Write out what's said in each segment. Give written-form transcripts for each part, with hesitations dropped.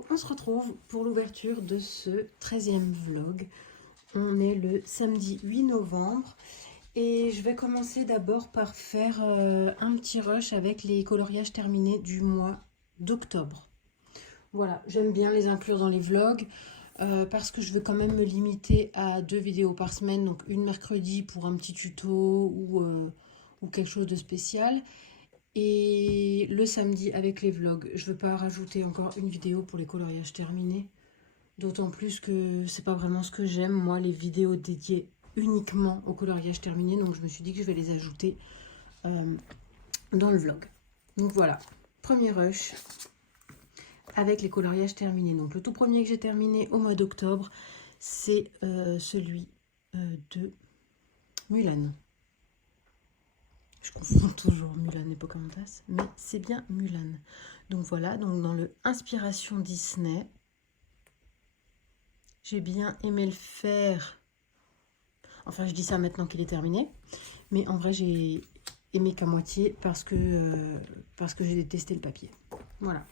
Hello, on se retrouve pour l'ouverture de ce 13e vlog. On est le samedi 8 novembre et je vais commencer d'abord par faire un petit rush avec les coloriages terminés du mois d'octobre. Voilà, j'aime bien les inclure dans les vlogs parce que je veux quand même me limiter à 2 vidéos par semaine, donc une mercredi pour un petit tuto ou quelque chose de spécial. Et le samedi avec les vlogs, je veux pas rajouter encore une vidéo pour les coloriages terminés. D'autant plus que c'est pas vraiment ce que j'aime, moi, les vidéos dédiées uniquement au coloriage terminé. Donc je me suis dit que je vais les ajouter dans le vlog. Donc voilà, premier rush avec les coloriages terminés. Donc le tout premier que j'ai terminé au mois d'octobre, c'est celui de Mulan. Je confonds toujours Mulan et Pocahontas, mais c'est bien Mulan. Donc voilà, donc dans le Inspiration Disney, j'ai bien aimé le faire. Enfin, je dis ça maintenant qu'il est terminé, mais en vrai, j'ai aimé qu'à moitié parce que j'ai détesté le papier. Voilà.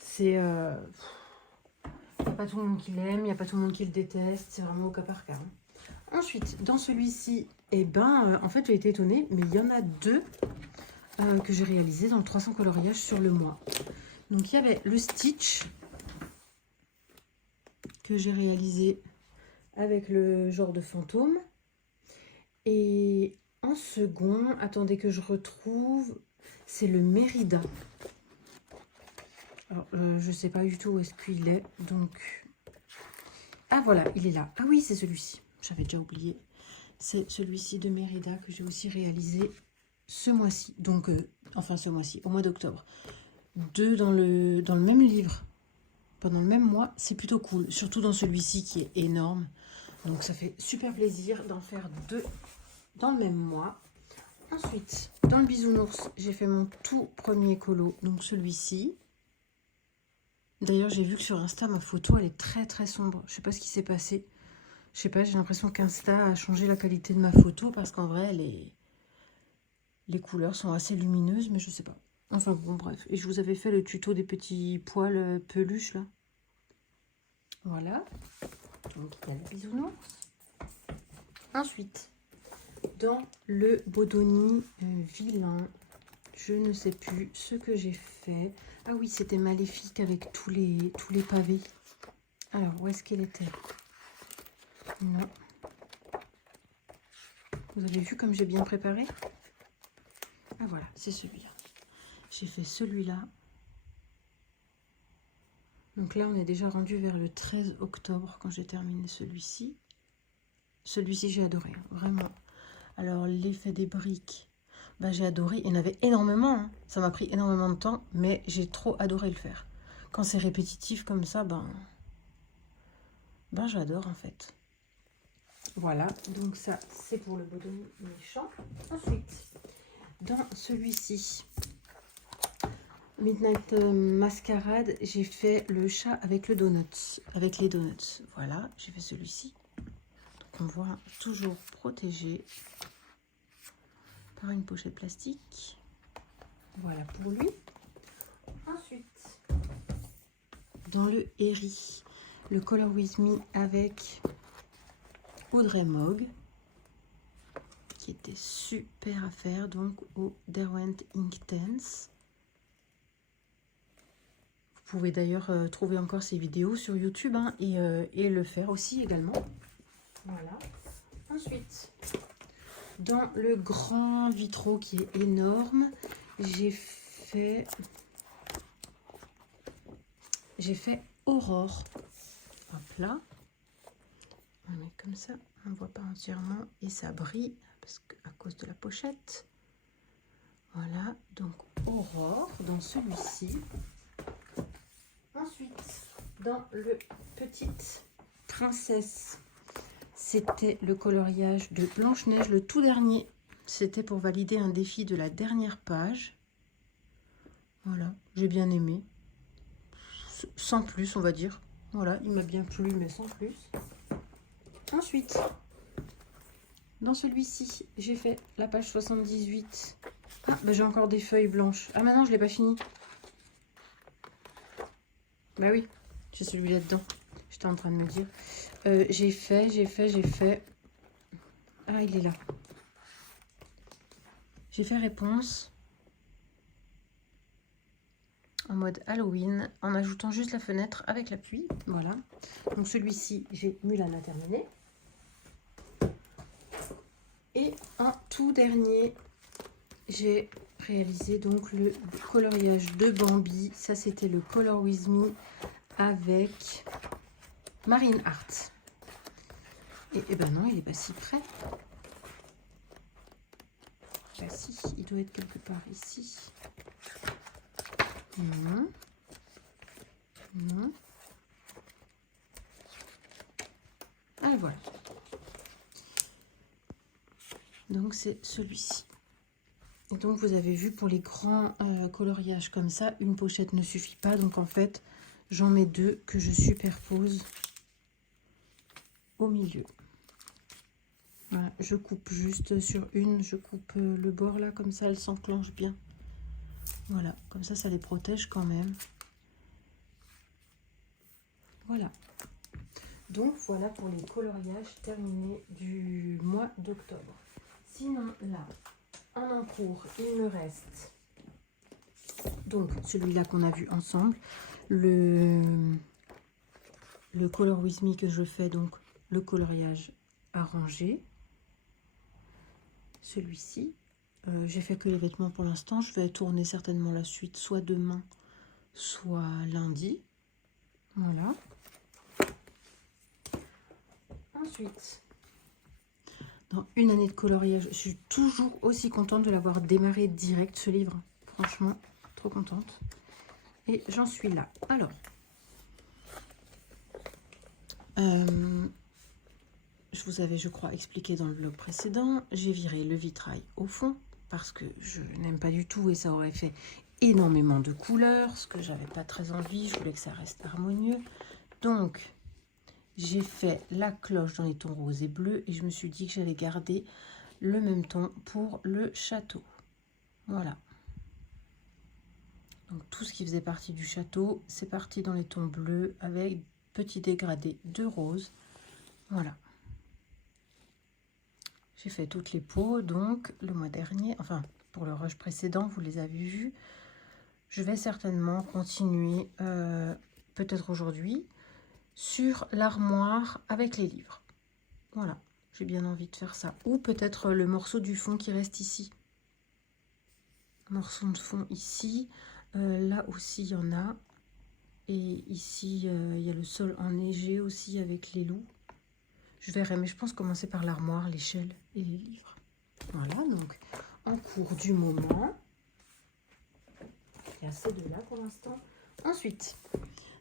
C'est... il n'y a pas tout le monde qui l'aime, il n'y a pas tout le monde qui le déteste, c'est vraiment au cas par cas. Ensuite, dans celui-ci, eh ben, en fait, j'ai été étonnée, mais il y en a deux que j'ai réalisé dans le 300 coloriages sur le mois. Donc, il y avait le Stitch que j'ai réalisé avec le genre de fantôme. Et en second, attendez que je retrouve, c'est le Mérida. Alors, je ne sais pas du tout où est-ce qu'il est, donc... Ah, voilà, il est là. Ah oui, c'est celui-ci. J'avais déjà oublié. C'est celui-ci de Mérida que j'ai aussi réalisé ce mois-ci. Donc, enfin ce mois-ci, au mois d'octobre. Deux dans le même livre, pendant le même mois, c'est plutôt cool. Surtout dans celui-ci qui est énorme. Donc, ça fait super plaisir d'en faire deux dans le même mois. Ensuite, dans le bisounours, j'ai fait mon tout premier colo, donc celui-ci. D'ailleurs, j'ai vu que sur Insta, ma photo, elle est très très sombre. Je sais pas ce qui s'est passé. Je sais pas, j'ai l'impression qu'Insta a changé la qualité de ma photo parce qu'en vrai, les couleurs sont assez lumineuses, mais je sais pas. Enfin bon, bref. Et je vous avais fait le tuto des petits poils peluches, là. Voilà. Donc, il y a le bisounours. Ensuite, dans le Bodoni vilain, je ne sais plus ce que j'ai fait. Ah oui, c'était Maléfique avec tous les pavés. Alors, où est-ce qu'elle était? Non. Vous avez vu comme j'ai bien préparé? Ah voilà, c'est celui-là. J'ai fait celui-là. Donc là, on est déjà rendu vers le 13 octobre quand j'ai terminé celui-ci. Celui-ci, j'ai adoré, hein, vraiment. Alors, l'effet des briques, bah, j'ai adoré. Il y en avait énormément, hein. Ça m'a pris énormément de temps, mais j'ai trop adoré le faire. Quand c'est répétitif comme ça, ben j'adore en fait. Voilà, donc ça, c'est pour le Bodoni méchant. Ensuite, dans celui-ci, Midnight Masquerade, j'ai fait le chat avec le donut, avec les donuts. Voilà, j'ai fait celui-ci. Donc on voit toujours protégé par une pochette plastique. Voilà pour lui. Ensuite, dans le Herry, le Color With Me avec Audrey Mogg, qui était super à faire, donc au Derwent Inktense. Vous pouvez d'ailleurs trouver encore ces vidéos sur YouTube, hein, et le faire aussi également. Voilà. Ensuite, dans le grand vitraux qui est énorme, j'ai fait Aurore. Hop là. On met comme ça, on ne voit pas entièrement et ça brille parce qu'à cause de la pochette. Voilà, donc Aurore dans celui-ci. Ensuite, dans le Petite Princesse, c'était le coloriage de Blanche-Neige, le tout dernier. C'était pour valider un défi de la dernière page. Voilà, j'ai bien aimé. Sans plus, on va dire. Voilà, il m'a bien plu, mais sans plus. Ensuite, dans celui-ci, j'ai fait la page 78. Ah, bah j'ai encore des feuilles blanches. Ah, maintenant, je ne l'ai pas fini. Bah oui, j'ai celui là-dedans. J'étais en train de me dire. J'ai fait. Ah, il est là. J'ai fait réponse en mode Halloween en ajoutant juste la fenêtre avec l'appui. Voilà. Donc celui-ci, j'ai Mulan à terminer. Et en tout dernier, j'ai réalisé donc le coloriage de Bambi. Ça, c'était le Color With Me avec Marine Art. Et ben non, il est pas si près. Bah si, il doit être quelque part ici. Non. Non. Ah voilà. Donc c'est celui-ci. Et donc vous avez vu, pour les grands coloriages comme ça, une pochette ne suffit pas. Donc en fait, j'en mets deux que je superpose au milieu. Voilà, je coupe juste sur une, je coupe le bord là, comme ça elle s'enclenche bien. Voilà, comme ça les protège quand même. Voilà. Donc voilà pour les coloriages terminés du mois d'octobre. Sinon là, en encours, il me reste donc celui-là qu'on a vu ensemble, le Color With Me que je fais, donc le coloriage arrangé. Celui-ci, j'ai fait que les vêtements pour l'instant. Je vais tourner certainement la suite, soit demain, soit lundi. Voilà. Ensuite, dans une année de coloriage, je suis toujours aussi contente de l'avoir démarré direct, ce livre. Franchement, trop contente. Et j'en suis là. Alors, je vous avais, je crois, expliqué dans le vlog précédent, j'ai viré le vitrail au fond parce que je n'aime pas du tout et ça aurait fait énormément de couleurs, ce que j'avais pas très envie, je voulais que ça reste harmonieux. Donc, j'ai fait la cloche dans les tons roses et bleus et je me suis dit que j'allais garder le même ton pour le château. Voilà. Donc, tout ce qui faisait partie du château, c'est parti dans les tons bleus avec petit dégradé de rose. Voilà. J'ai fait toutes les peaux, donc le mois dernier, enfin pour le rush précédent, vous les avez vus. Je vais certainement continuer, peut-être aujourd'hui, sur l'armoire avec les livres. Voilà, j'ai bien envie de faire ça. Ou peut-être le morceau du fond qui reste ici. Morceau de fond ici. Là aussi, il y en a. Et ici, il y a le sol enneigé aussi avec les loups. Je verrai, mais je pense commencer par l'armoire, l'échelle et les livres. Voilà, donc en cours du moment. Il y a ces deux-là pour l'instant. Ensuite,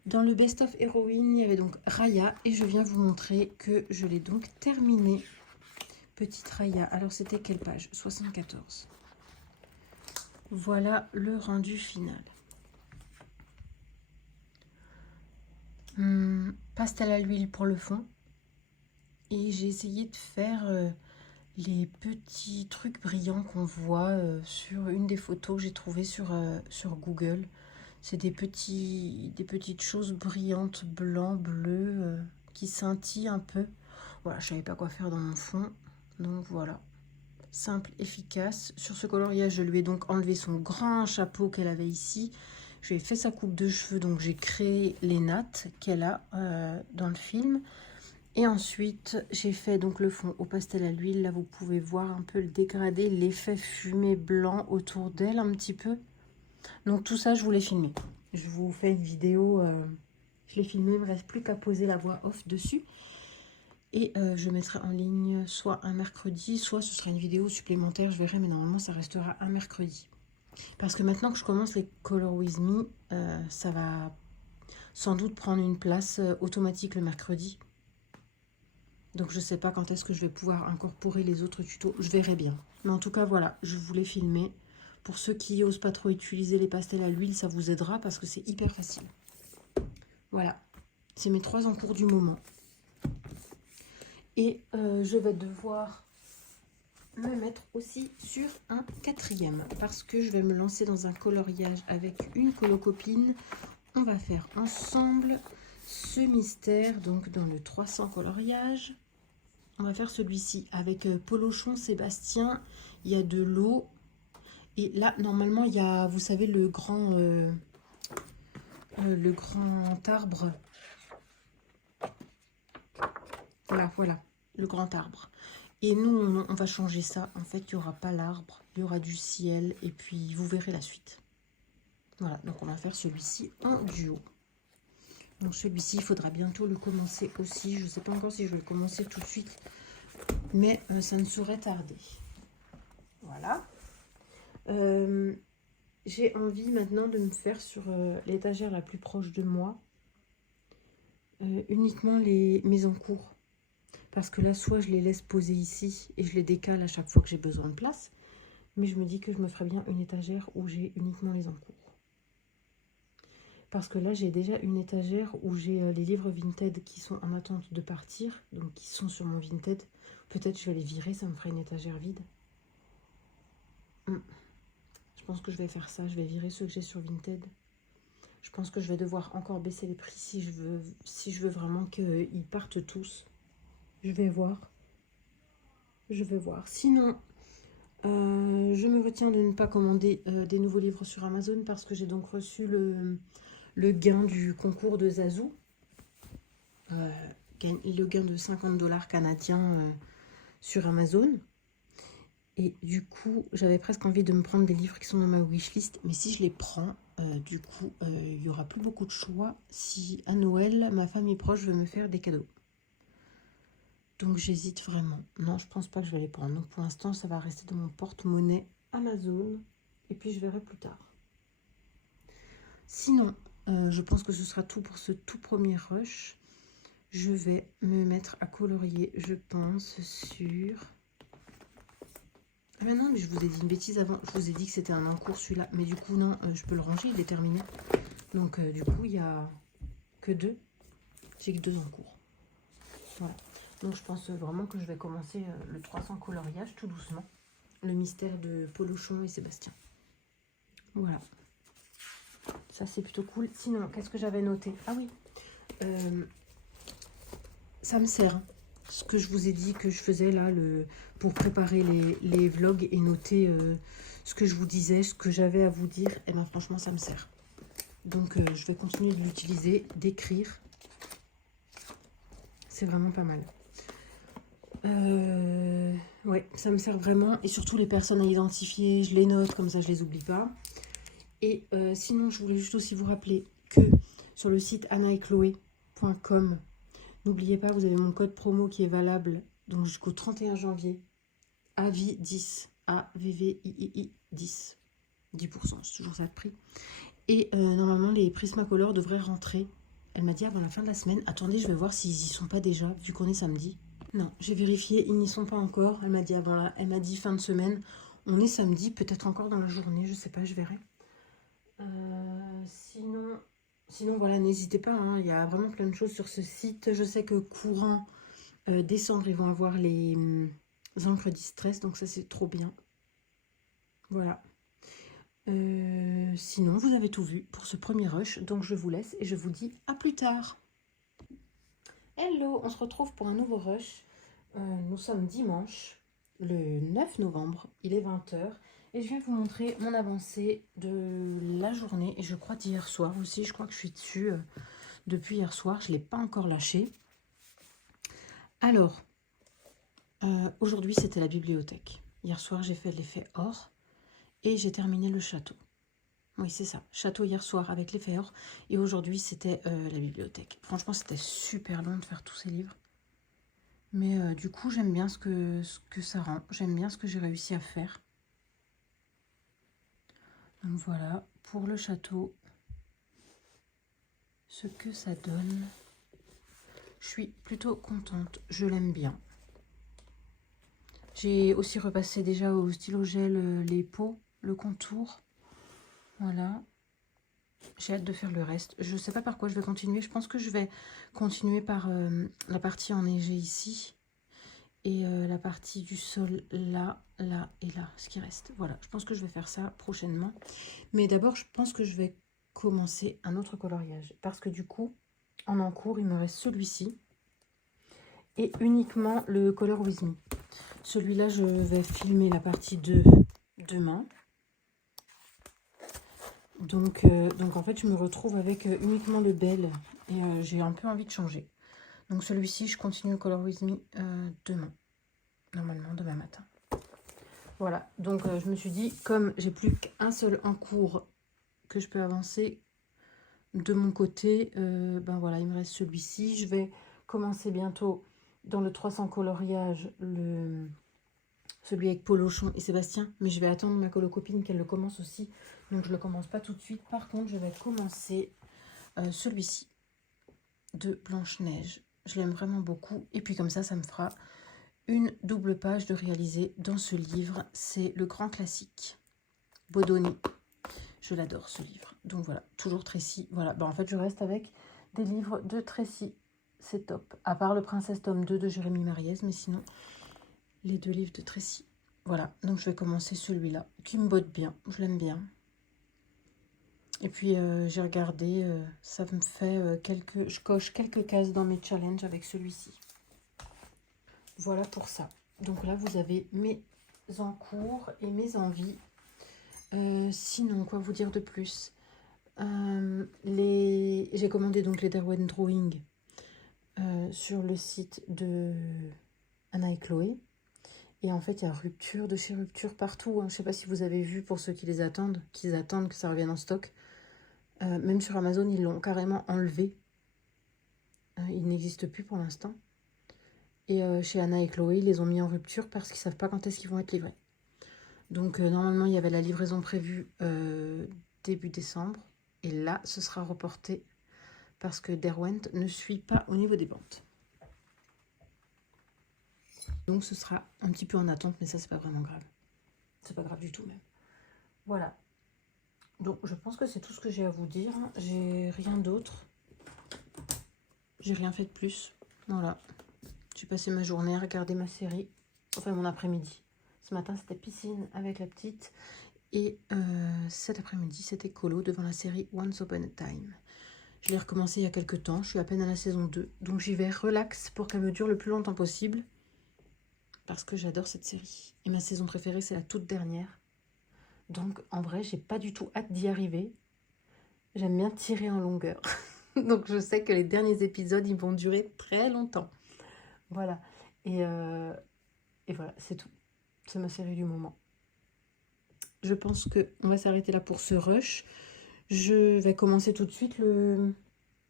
dans le Best of Héroïne, il y avait donc Raya. Et je viens vous montrer que je l'ai donc terminée. Petite Raya. Alors, c'était quelle page? 74. Voilà le rendu final. Pastel à l'huile pour le fond. Et j'ai essayé de faire les petits trucs brillants qu'on voit sur une des photos que j'ai trouvées sur Google. C'est des petites choses brillantes, blanc, bleu, qui scintillent un peu. Voilà, je savais pas quoi faire dans mon fond. Donc voilà, simple, efficace. Sur ce coloriage, je lui ai donc enlevé son grand chapeau qu'elle avait ici. Je lui ai fait sa coupe de cheveux, donc j'ai créé les nattes qu'elle a dans le film. Et ensuite, j'ai fait donc le fond au pastel à l'huile. Là, vous pouvez voir un peu le dégradé, l'effet fumé blanc autour d'elle un petit peu. Donc tout ça, je voulais filmer. Je vous fais une vidéo, je l'ai filmé, il ne me reste plus qu'à poser la voix off dessus. Et je mettrai en ligne soit un mercredi, soit ce sera une vidéo supplémentaire, je verrai, mais normalement ça restera un mercredi. Parce que maintenant que je commence les Color With Me, ça va sans doute prendre une place automatique le mercredi. Donc je ne sais pas quand est-ce que je vais pouvoir incorporer les autres tutos, je verrai bien. Mais en tout cas, voilà, je voulais filmer. Pour ceux qui n'osent pas trop utiliser les pastels à l'huile, ça vous aidera parce que c'est hyper facile. Voilà, c'est mes 3 en cours du moment. Et je vais devoir me mettre aussi sur un 4e parce que je vais me lancer dans un coloriage avec une colocopine on va faire ensemble ce mystère, donc dans le 300 coloriage. On va faire celui-ci avec Polochon Sébastien. Il y a de l'eau. Et là, normalement, il y a, vous savez, le grand arbre. Voilà, le grand arbre. Et nous, on va changer ça. En fait, il n'y aura pas l'arbre, il y aura du ciel. Et puis, vous verrez la suite. Voilà, donc on va faire celui-ci en duo. Donc celui-ci, il faudra bientôt le commencer aussi. Je ne sais pas encore si je vais le commencer tout de suite. Mais ça ne saurait tarder. Voilà. J'ai envie maintenant de me faire sur l'étagère la plus proche de moi. Uniquement mes encours. Parce que là, soit je les laisse poser ici et je les décale à chaque fois que j'ai besoin de place. Mais je me dis que je me ferais bien une étagère où j'ai uniquement les encours. Parce que là, j'ai déjà une étagère où j'ai les livres Vinted qui sont en attente de partir. Donc, qui sont sur mon Vinted. Peut-être je vais les virer, ça me fera une étagère vide. Je pense que je vais faire ça. Je vais virer ceux que j'ai sur Vinted. Je pense que je vais devoir encore baisser les prix si je veux vraiment qu'ils partent tous. Je vais voir. Sinon, je me retiens de ne pas commander des nouveaux livres sur Amazon parce que j'ai donc reçu le gain du concours de Zazou. Le gain de 50 $ canadiens sur Amazon. Et du coup, j'avais presque envie de me prendre des livres qui sont dans ma wishlist. Mais si je les prends, du coup, il n'y aura plus beaucoup de choix si à Noël, ma famille proche veut me faire des cadeaux. Donc j'hésite vraiment. Non, je pense pas que je vais les prendre. Donc pour l'instant, ça va rester dans mon porte-monnaie Amazon. Et puis je verrai plus tard. Sinon, je pense que ce sera tout pour ce tout premier rush. Je vais me mettre à colorier, je pense, sur... Ah mais non, mais je vous ai dit une bêtise avant. Je vous ai dit que c'était un encours celui-là. Mais du coup, non, je peux le ranger, il est terminé. Donc du coup, il n'y a que 2. J'ai que 2 encours. Voilà. Donc je pense vraiment que je vais commencer le 300 coloriage tout doucement. Le mystère de Polochon et Sébastien. Voilà. Ça, c'est plutôt cool. Sinon, qu'est-ce que j'avais noté? Ah oui. Ça me sert. Ce que je vous ai dit que je faisais là pour préparer les vlogs et noter ce que je vous disais, ce que j'avais à vous dire. Et bien franchement, ça me sert. Donc, je vais continuer de l'utiliser, d'écrire. C'est vraiment pas mal. Ouais, ça me sert vraiment. Et surtout, les personnes à identifier, je les note, comme ça, je les oublie pas. Et sinon, je voulais juste aussi vous rappeler que sur le site annaetchloé.com, n'oubliez pas, vous avez mon code promo qui est valable donc jusqu'au 31 janvier. AVI 10. AVVII 10. 10%, c'est toujours ça de prix. Et normalement, les Prismacolor devraient rentrer. Elle m'a dit avant la fin de la semaine. Attendez, je vais voir s'ils y sont pas déjà, vu qu'on est samedi. Non, j'ai vérifié, ils n'y sont pas encore. Elle m'a dit avant là, elle m'a dit fin de semaine. On est samedi, peut-être encore dans la journée, je sais pas, je verrai. Sinon voilà, n'hésitez pas, hein, il y a vraiment plein de choses sur ce site. Je sais que courant décembre, ils vont avoir les encres distress, donc ça c'est trop bien. Voilà. Sinon, vous avez tout vu pour ce premier rush, donc je vous laisse et je vous dis à plus tard. Hello, on se retrouve pour un nouveau rush. Nous sommes dimanche, le 9 novembre, il est 20 h. Et je vais vous montrer mon avancée de la journée. Et je crois d'hier soir aussi. Je crois que je suis dessus depuis hier soir. Je ne l'ai pas encore lâché. Alors, aujourd'hui, c'était la bibliothèque. Hier soir, j'ai fait l'effet or. Et j'ai terminé le château. Oui, c'est ça. Château hier soir avec l'effet or. Et aujourd'hui, c'était la bibliothèque. Franchement, c'était super long de faire tous ces livres. Mais du coup, j'aime bien ce que ça rend. J'aime bien ce que j'ai réussi à faire. Donc voilà, pour le château, ce que ça donne. Je suis plutôt contente, je l'aime bien. J'ai aussi repassé déjà au stylo gel les peaux, le contour. Voilà. J'ai hâte de faire le reste. Je ne sais pas par quoi je vais continuer. Je pense que je vais continuer par la partie enneigée ici. Et la partie du sol là, là et là, ce qui reste. Voilà, je pense que je vais faire ça prochainement. Mais d'abord, je pense que je vais commencer un autre coloriage. Parce que du coup, en encours, il me reste celui-ci. Et uniquement le Color With Me. Celui-là, je vais filmer la partie 2 demain. Donc en fait, je me retrouve avec uniquement le Belle. Et j'ai un peu envie de changer. Donc celui-ci, je continue le Color With Me demain. Normalement, demain matin. Voilà, donc je me suis dit, comme j'ai plus qu'un seul en cours que je peux avancer de mon côté, ben voilà, il me reste celui-ci. Je vais commencer bientôt dans le 300 coloriage, celui avec Polochon et Sébastien, mais je vais attendre ma colocopine qu'elle le commence aussi, donc je ne le commence pas tout de suite. Par contre, je vais commencer celui-ci de Blanche-Neige. Je l'aime vraiment beaucoup, et puis comme ça me fera une double page de réaliser dans ce livre. C'est le grand classique Bodoni. Je l'adore ce livre. Donc voilà, toujours Tracy. Voilà, ben, en fait je reste avec des livres de Tracy. C'est top. À part le Princesse tome 2 de Jérémy Mariez, mais sinon les 2 livres de Tracy. Voilà, donc je vais commencer celui-là qui me botte bien. Je l'aime bien. Et puis j'ai regardé, ça me fait je coche quelques cases dans mes challenges avec celui-ci. Voilà pour ça. Donc là, vous avez mes encours et mes envies. Sinon, quoi vous dire de plus? J'ai commandé donc les Derwent Drawing sur le site de Anna et Chloé. Et en fait, il y a rupture de chez rupture partout. Hein. Je ne sais pas si vous avez vu pour ceux qui les attendent, qu'ils attendent que ça revienne en stock. Même sur Amazon, ils l'ont carrément enlevé. Il n'existe plus pour l'instant. Et chez Anna et Chloé, ils les ont mis en rupture parce qu'ils ne savent pas quand est-ce qu'ils vont être livrés. Donc normalement, il y avait la livraison prévue début décembre. Et là, ce sera reporté parce que Derwent ne suit pas au niveau des ventes. Donc ce sera un petit peu en attente, mais ça, c'est pas vraiment grave. C'est pas grave du tout même. Voilà. Donc je pense que c'est tout ce que j'ai à vous dire. J'ai rien d'autre. J'ai rien fait de plus. Voilà. J'ai passé ma journée à regarder ma série. Enfin, mon après-midi. Ce matin, c'était piscine avec la petite. Et cet après-midi, c'était colo devant la série Once Upon a Time. Je l'ai recommencé il y a quelques temps. Je suis à peine à la saison 2. Donc j'y vais relax pour qu'elle me dure le plus longtemps possible. Parce que j'adore cette série. Et ma saison préférée, c'est la toute dernière. Donc en vrai, j'ai pas du tout hâte d'y arriver. J'aime bien tirer en longueur. Donc je sais que les derniers épisodes, ils vont durer très longtemps. Voilà. Et voilà, c'est tout. C'est ma série du moment. Je pense qu'on va s'arrêter là pour ce rush. Je vais commencer tout de suite le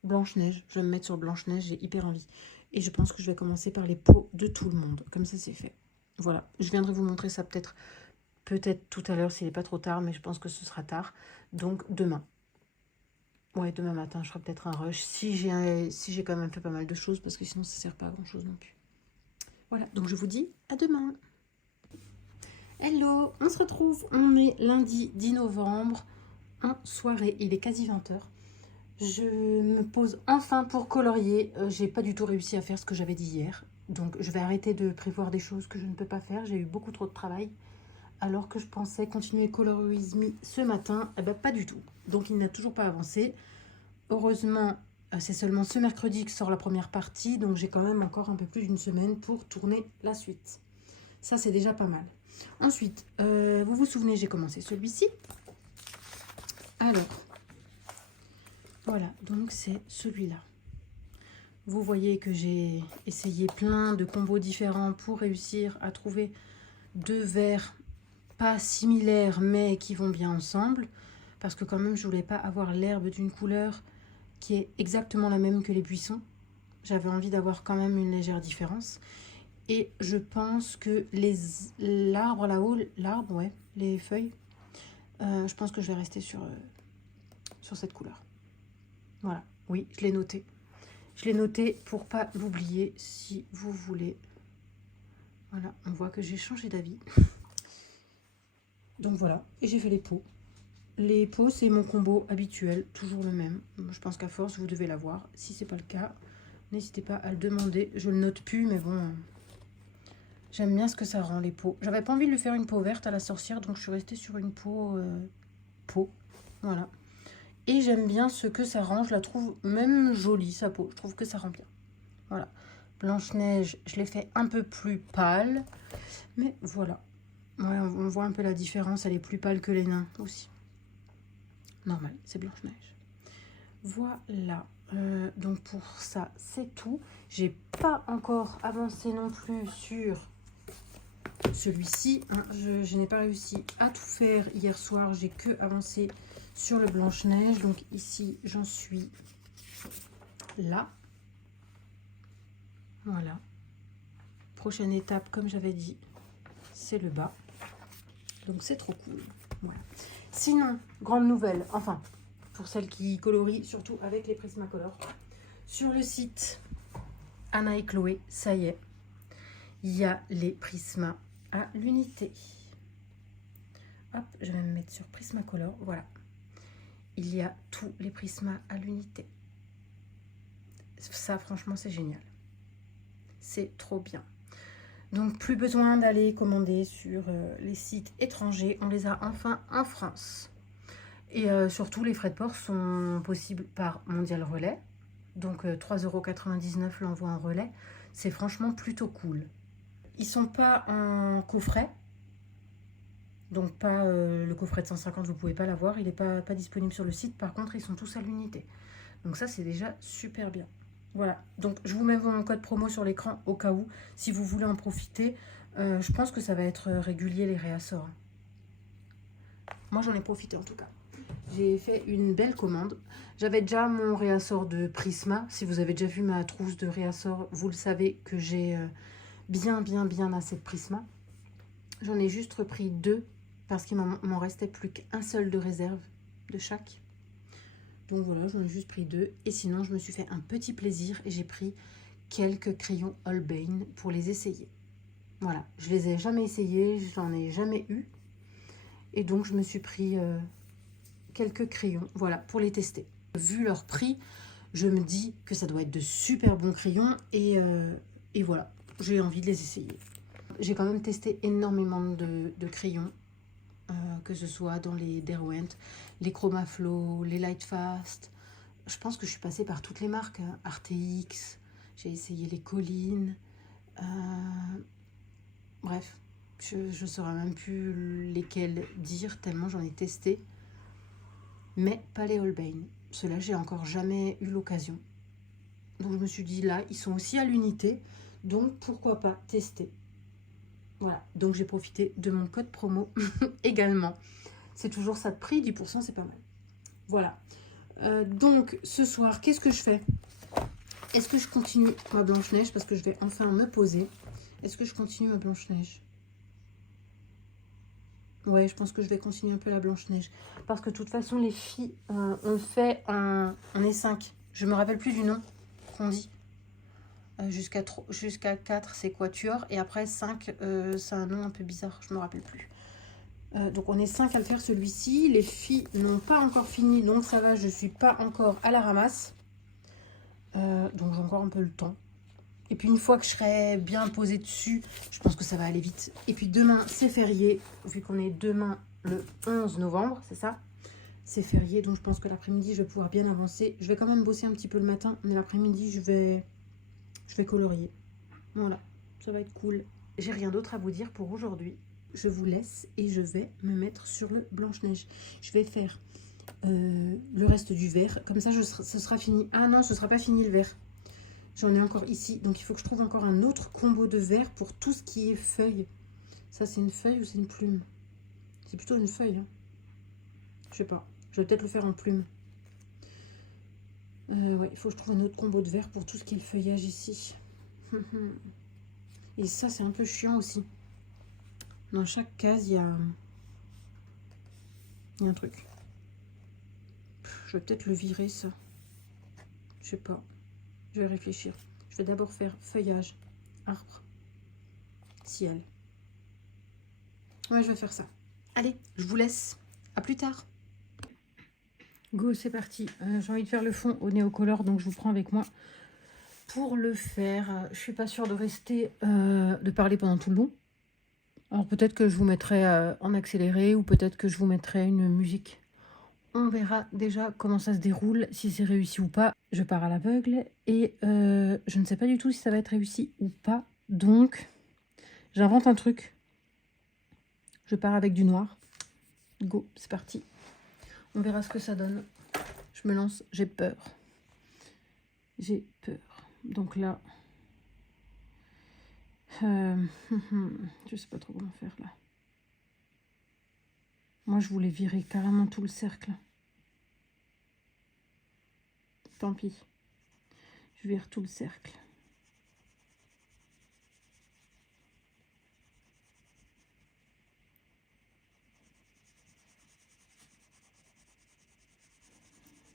Blanche-Neige. Je vais me mettre sur Blanche-Neige, j'ai hyper envie. Et je pense que je vais commencer par les peaux de tout le monde. Comme ça, c'est fait. Voilà. Je viendrai vous montrer ça peut-être tout à l'heure s'il n'est pas trop tard, mais je pense que ce sera tard. Donc, demain. Ouais, demain matin, je ferai peut-être un rush. Si j'ai quand même fait pas mal de choses, parce que sinon, ça ne sert pas à grand-chose non plus. Voilà. Donc, je vous dis à demain. Hello, on se retrouve. On est lundi 10 novembre. En soirée, il est quasi 20h. Je me pose enfin pour colorier. J'ai pas du tout réussi à faire ce que j'avais dit hier. Donc je vais arrêter de prévoir des choses que je ne peux pas faire. J'ai eu beaucoup trop de travail. Alors que je pensais continuer Color With Me ce matin. Eh ben pas du tout. Donc il n'a toujours pas avancé. Heureusement, c'est seulement ce mercredi que sort la première partie. Donc j'ai quand même encore un peu plus d'une semaine pour tourner la suite. Ça c'est déjà pas mal. Ensuite, vous vous souvenez, j'ai commencé celui-ci. Alors, voilà, donc c'est celui-là. Vous voyez que j'ai essayé plein de combos différents pour réussir à trouver 2 verres pas similaires mais qui vont bien ensemble. Parce que quand même, je voulais pas avoir l'herbe d'une couleur qui est exactement la même que les buissons. J'avais envie d'avoir quand même une légère différence. Et je pense que l'arbre là-haut, ouais, les feuilles, je pense que je vais rester sur cette couleur. Voilà, oui, je l'ai noté. Je l'ai noté pour pas l'oublier si vous voulez. Voilà, on voit que j'ai changé d'avis. Donc voilà, et j'ai fait les pots. Les pots, c'est mon combo habituel, toujours le même. Je pense qu'à force, vous devez l'avoir. Si c'est pas le cas, n'hésitez pas à le demander. Je le note plus, mais bon, j'aime bien ce que ça rend, les pots. J'avais pas envie de lui faire une peau verte à la sorcière, donc je suis restée sur une peau. Voilà. Et j'aime bien ce que ça rend. Je la trouve même jolie, sa peau. Je trouve que ça rend bien. Voilà. Blanche-Neige, je l'ai fait un peu plus pâle. Mais voilà. Ouais, on voit un peu la différence. Elle est plus pâle que les nains aussi. Normal, c'est Blanche-Neige. Voilà. Donc pour ça, c'est tout. J'ai pas encore avancé non plus sur celui-ci. Hein. Je n'ai pas réussi à tout faire hier soir. J'ai que avancé sur le Blanche-Neige. Donc ici, j'en suis là. Voilà. Prochaine étape, comme j'avais dit, c'est le bas. Donc c'est trop cool. Voilà. Sinon, grande nouvelle, enfin, pour celles qui colorient, surtout avec les Prismacolor, sur le site Anna et Chloé, ça y est, il y a les Prisma à l'unité. Hop, je vais me mettre sur Prismacolor, voilà. Il y a tous les Prisma à l'unité. Ça, franchement, c'est génial. C'est trop bien. Donc, plus besoin d'aller commander sur les sites étrangers. On les a enfin en France. Et surtout, les frais de port sont possibles par Mondial Relais. Donc, 3,99 € l'envoi en relais. C'est franchement plutôt cool. Ils sont pas en coffret. Donc, pas le coffret de 150, vous pouvez pas l'avoir. Il n'est pas disponible sur le site. Par contre, ils sont tous à l'unité. Donc, ça, c'est déjà super bien. Voilà, donc je vous mets mon code promo sur l'écran au cas où, si vous voulez en profiter. Je pense que ça va être régulier les réassorts. Moi j'en ai profité en tout cas. J'ai fait une belle commande. J'avais déjà mon réassort de Prisma. Si vous avez déjà vu ma trousse de réassort, vous le savez que j'ai bien assez de Prisma. J'en ai juste repris 2 parce qu'il m'en restait plus qu'un seul de réserve de chaque. Donc voilà, j'en ai juste pris 2. Et sinon, je me suis fait un petit plaisir et j'ai pris quelques crayons Holbein pour les essayer. Voilà, je les ai jamais essayés, j'en ai jamais eu. Et donc, je me suis pris quelques crayons, voilà, pour les tester. Vu leur prix, je me dis que ça doit être de super bons crayons. Et voilà, j'ai envie de les essayer. J'ai quand même testé énormément de crayons. Que ce soit dans les Derwent, les Chromaflow, les Lightfast. Je pense que je suis passée par toutes les marques. Hein. Arteix, j'ai essayé les Collines. Bref, je ne saurais même plus lesquels dire, tellement j'en ai testé. Mais pas les Holbein. Ceux-là, j'ai encore jamais eu l'occasion. Donc je me suis dit, là, ils sont aussi à l'unité. Donc pourquoi pas tester. Voilà, donc j'ai profité de mon code promo également. C'est toujours ça de prix, 10%, c'est pas mal. Voilà. Donc, ce soir, qu'est-ce que je fais? Est-ce que je continue ma Blanche-Neige? Parce que je vais enfin me poser. Est-ce que je continue ma Blanche-Neige? Ouais, je pense que je vais continuer un peu la Blanche-Neige. Parce que de toute façon, les filles, on est 5. Je me rappelle plus du nom qu'on dit. Jusqu'à 4, c'est Quatuor. Et après, 5, c'est un nom un peu bizarre. Je me rappelle plus. Donc, on est 5 à le faire celui-ci. Les filles n'ont pas encore fini. Donc, ça va. Je suis pas encore à la ramasse. Donc, j'ai encore un peu le temps. Et puis, une fois que je serai bien posée dessus, je pense que ça va aller vite. Et puis, demain, c'est férié. Vu qu'on est demain le 11 novembre, c'est ça? C'est férié. Donc, je pense que l'après-midi, je vais pouvoir bien avancer. Je vais quand même bosser un petit peu le matin. Mais l'après-midi, je vais colorier. Voilà, ça va être cool. J'ai rien d'autre à vous dire pour aujourd'hui. Je vous laisse et je vais me mettre sur le Blanche-Neige. Je vais faire le reste du vert. Comme ça, ce sera fini. Ah non, ce sera pas fini le vert. J'en ai encore ici. Donc, il faut que je trouve encore un autre combo de vert pour tout ce qui est feuille. Ça, c'est une feuille ou c'est une plume? C'est plutôt une feuille. Hein. Je sais pas. Je vais peut-être le faire en plume. Ouais, il faut que je trouve un autre combo de vert pour tout ce qui est le feuillage ici. Et ça, c'est un peu chiant aussi. Dans chaque case, il y a un truc. Je vais peut-être le virer, ça. Je sais pas. Je vais réfléchir. Je vais d'abord faire feuillage, arbre, ciel. Ouais, je vais faire ça. Allez, je vous laisse. À plus tard. Go, c'est parti. J'ai envie de faire le fond au néocolor, donc je vous prends avec moi pour le faire. Je suis pas sûre de rester, de parler pendant tout le long. Alors peut-être que je vous mettrai en accéléré ou peut-être que je vous mettrai une musique On verra déjà comment ça se déroule, si c'est réussi ou pas. Je pars à l'aveugle et je ne sais pas du tout si ça va être réussi ou pas. Donc, j'invente un truc. Je pars avec du noir. Go, c'est parti. On verra ce que ça donne. Je me lance, j'ai peur. J'ai peur. Donc là, je sais pas trop comment faire là. Moi, je voulais virer carrément tout le cercle. Tant pis. Je vire tout le cercle.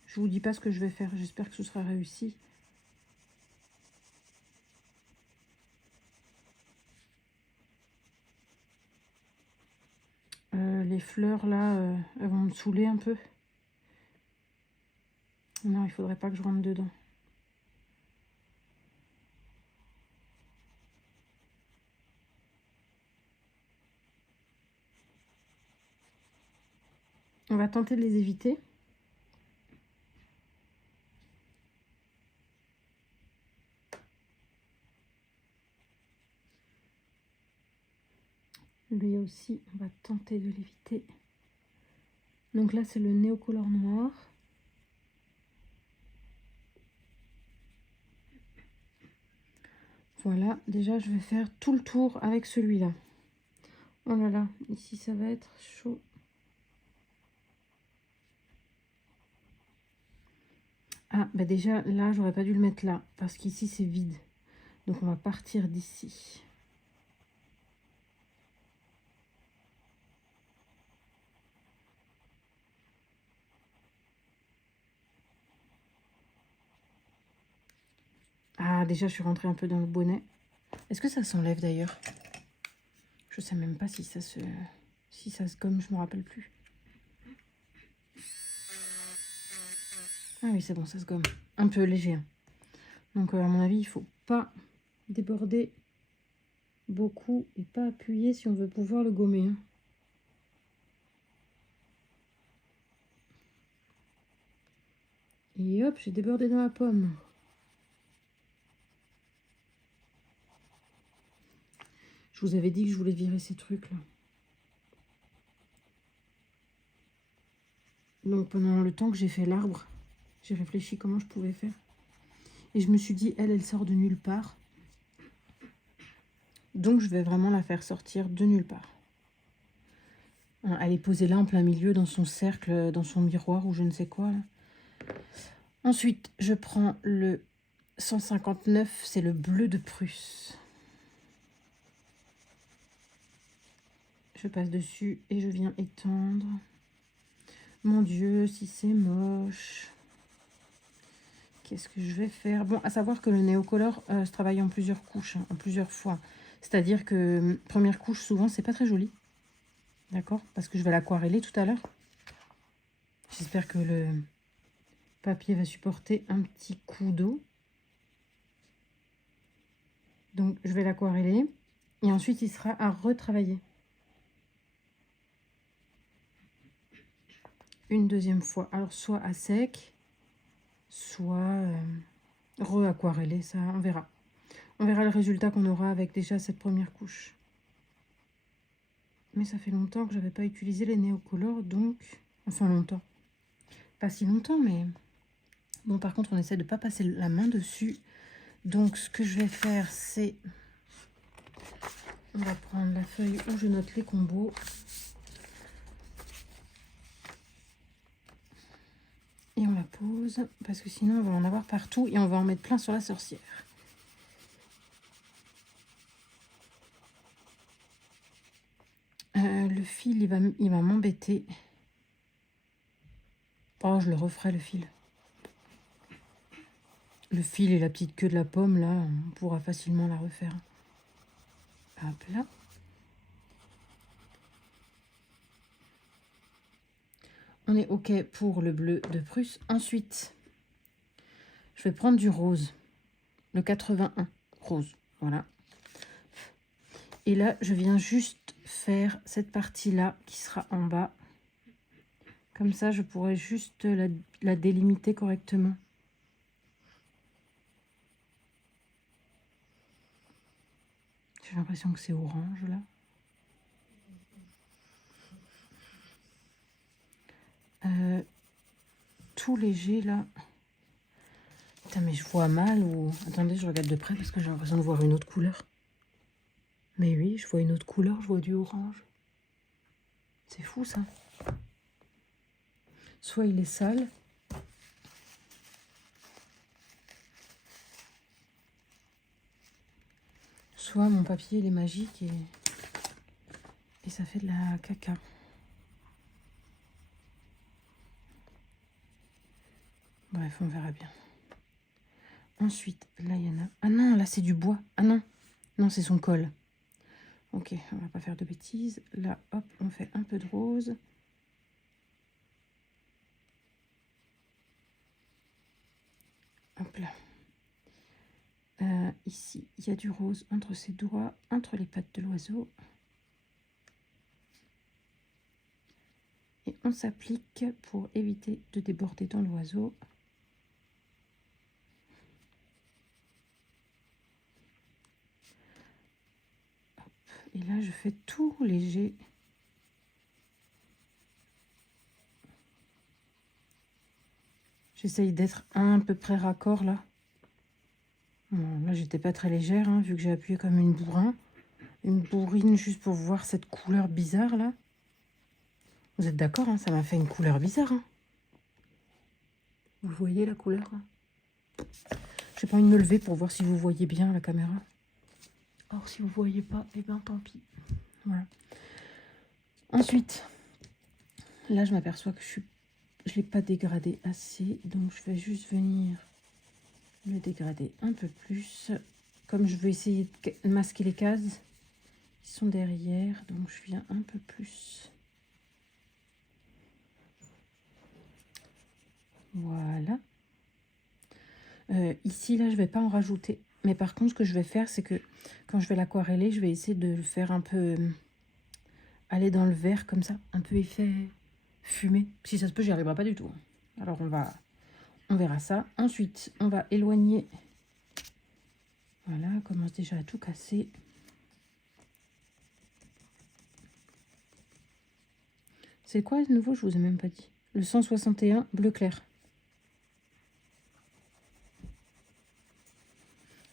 Je vous dis pas ce que je vais faire. J'espère que ce sera réussi. Les fleurs là, elles vont me saouler un peu. Non, il faudrait pas que je rentre dedans. On va tenter de les éviter. Lui aussi, on va tenter de l'éviter. Donc là, c'est le néocolore noir. Voilà, déjà, je vais faire tout le tour avec celui-là. Oh là là, ici, ça va être chaud. Ah, bah déjà, là, j'aurais pas dû le mettre là, parce qu'ici, c'est vide. Donc, on va partir d'ici. Ah, déjà, je suis rentrée un peu dans le bonnet. Est-ce que ça s'enlève d'ailleurs? Je sais même pas si ça se gomme, je me rappelle plus. Ah oui, c'est bon, ça se gomme. Un peu léger. Hein. Donc, à mon avis, il faut pas déborder beaucoup et pas appuyer si on veut pouvoir le gommer. Hein. Et hop, j'ai débordé dans la pomme. Je vous avais dit que je voulais virer ces trucs là. Donc pendant le temps que j'ai fait l'arbre, j'ai réfléchi comment je pouvais faire. Et je me suis dit, elle sort de nulle part. Donc je vais vraiment la faire sortir de nulle part. Elle est posée là en plein milieu dans son cercle, dans son miroir ou je ne sais quoi. Là. Ensuite, je prends le 159, c'est le bleu de Prusse. Je passe dessus et je viens étendre. Mon Dieu, si c'est moche. Qu'est-ce que je vais faire? Bon, à savoir que le néocolore se travaille en plusieurs couches, hein, en plusieurs fois. C'est-à-dire que première couche, souvent, c'est pas très joli. D'accord? Parce que je vais l'aquareller tout à l'heure. J'espère que le papier va supporter un petit coup d'eau. Donc, je vais l'aquareller. Et ensuite, il sera à retravailler. Une deuxième fois. Alors, soit à sec, soit re-aquareller. Ça, on verra. On verra le résultat qu'on aura avec déjà cette première couche. Mais ça fait longtemps que j'avais pas utilisé les néocolores, donc... Enfin, longtemps. Pas si longtemps, mais... Bon, par contre, on essaie de ne pas passer la main dessus. Donc, ce que je vais faire, c'est... On va prendre la feuille où je note les combos. Et on la pose, parce que sinon, on va en avoir partout et on va en mettre plein sur la sorcière. Le fil, il va m'embêter. Oh, je le referai, le fil. Le fil et la petite queue de la pomme, là, on pourra facilement la refaire. Hop là. On est OK pour le bleu de Prusse. Ensuite, je vais prendre du rose. Le 81 rose. Voilà. Et là, je viens juste faire cette partie-là qui sera en bas. Comme ça, je pourrais juste la délimiter correctement. J'ai l'impression que c'est orange, là. Tout léger, là. Putain, mais je vois mal ou... Attendez, je regarde de près parce que j'ai l'impression de voir une autre couleur. Mais oui, je vois une autre couleur, je vois du orange. C'est fou, ça. Soit il est sale. Soit mon papier, il est magique et ça fait de la caca. Bref, on verra bien. Ensuite, là, il y en a... Ah non, là, c'est du bois. Ah non, non, c'est son col. Ok, on va pas faire de bêtises. Là, hop, on fait un peu de rose. Hop là. Ici, il y a du rose entre ses doigts, entre les pattes de l'oiseau. Et on s'applique pour éviter de déborder dans l'oiseau. Et là, je fais tout léger. J'essaye d'être à peu près raccord là. Bon, là, j'étais pas très légère, hein, vu que j'ai appuyé comme une bourrin. Une bourrine juste pour voir cette couleur bizarre là. Vous êtes d'accord, hein, ça m'a fait une couleur bizarre. Hein. Vous voyez la couleur hein. J'ai pas envie de me lever pour voir si vous voyez bien la caméra. Or, si vous voyez pas, eh ben tant pis. Voilà. Ensuite, là, je m'aperçois que je l'ai pas dégradé assez, donc je vais juste venir le dégrader un peu plus. Comme je veux essayer de masquer les cases qui sont derrière, donc je viens un peu plus. Voilà. Ici, là, je vais pas en rajouter. Mais par contre, ce que je vais faire, c'est que quand je vais l'aquareller, je vais essayer de le faire un peu aller dans le vert comme ça, un peu effet fumé. Si ça se peut, j'y arriverai pas du tout. Alors on verra ça. Ensuite, on va éloigner. Voilà, on commence déjà à tout casser. C'est quoi de nouveau? Je vous ai même pas dit. Le 161 bleu clair.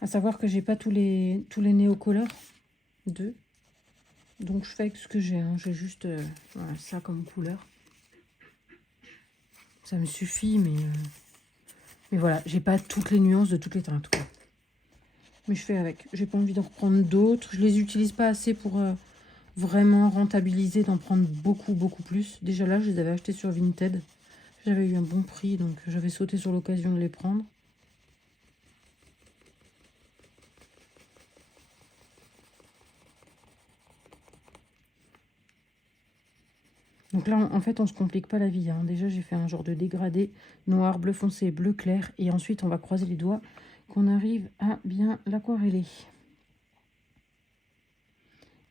À savoir que j'ai pas tous les néocolores. 2. Donc je fais avec ce que j'ai. Hein. J'ai juste voilà, ça comme couleur. Ça me suffit, mais voilà, j'ai pas toutes les nuances de toutes les teintes. Quoi. Mais je fais avec. J'ai pas envie d'en reprendre d'autres. Je les utilise pas assez pour vraiment rentabiliser, d'en prendre beaucoup plus. Déjà là, je les avais achetés sur Vinted. J'avais eu un bon prix, donc j'avais sauté sur l'occasion de les prendre. Donc là, en fait, on se complique pas la vie. Hein. Déjà, j'ai fait un genre de dégradé noir, bleu foncé, bleu clair. Et ensuite, on va croiser les doigts qu'on arrive à bien l'aquareller.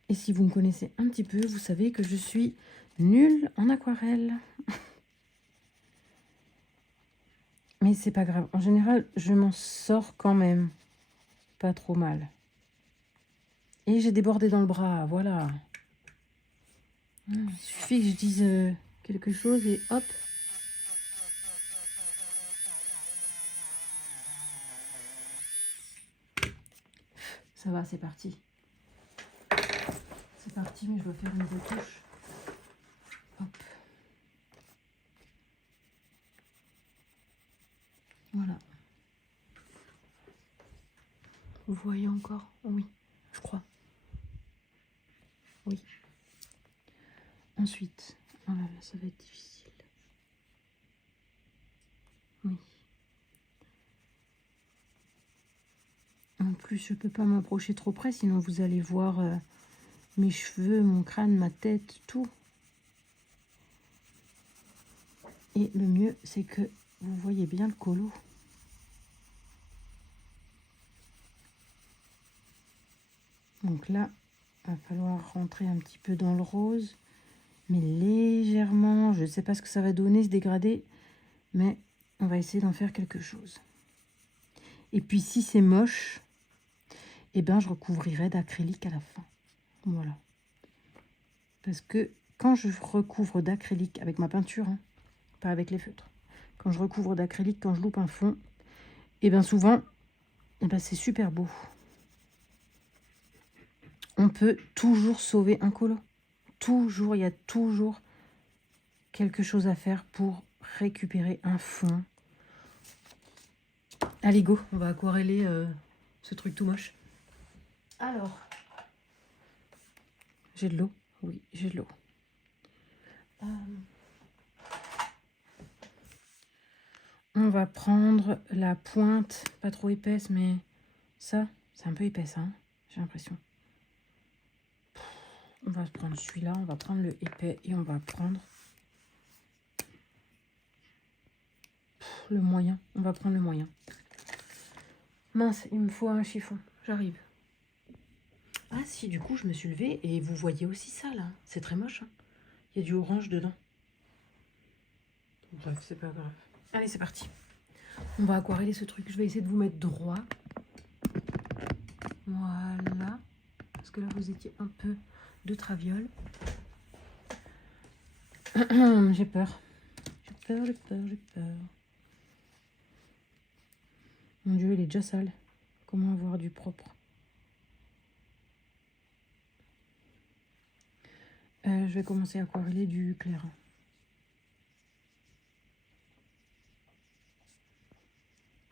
Et si vous me connaissez un petit peu, vous savez que je suis nulle en aquarelle. Mais c'est pas grave. En général, je m'en sors quand même pas trop mal. Et j'ai débordé dans le bras, voilà. Il suffit que je dise quelque chose et hop. Ça va, c'est parti. C'est parti, mais je dois faire une retouche. Hop. Voilà. Vous voyez encore? Oui, je crois. Oui. Ensuite, voilà, là, ça va être difficile. Oui. En plus, je peux pas m'approcher trop près, sinon vous allez voir mes cheveux, mon crâne, ma tête, tout. Et le mieux, c'est que vous voyez bien le colo. Donc là, il va falloir rentrer un petit peu dans le rose. mais légèrement. Je ne sais pas ce que ça va donner, ce dégradé, mais on va essayer d'en faire quelque chose. Et puis si c'est moche, eh ben, je recouvrirai d'acrylique à la fin. Voilà. Parce que quand je recouvre d'acrylique avec ma peinture, hein, pas avec les feutres, quand je recouvre d'acrylique, quand je loupe un fond, et bien souvent, et ben c'est super beau. On peut toujours sauver un colo. Toujours, il y a toujours quelque chose à faire pour récupérer un fond. Allez, go, on va aquareller ce truc tout moche. Alors, j'ai de l'eau. Oui, j'ai de l'eau. On va prendre la pointe, pas trop épaisse, mais ça, c'est un peu épaisse, hein, j'ai l'impression. On va prendre celui-là, on va prendre le épais et on va prendre le moyen. On va prendre le moyen. Mince, il me faut un chiffon. J'arrive. Ah si, du coup, je me suis levée et vous voyez aussi ça, là. C'est très moche. Hein. Il y a du orange dedans. Bref, c'est pas grave. Allez, c'est parti. On va aquareller ce truc. Je vais essayer de vous mettre droit. Voilà. Parce que là, vous étiez un peu de traviole. J'ai peur. J'ai peur, j'ai peur, j'ai peur. Mon Dieu, il est déjà sale. Comment avoir du propre? Je vais commencer à aquareller du clair.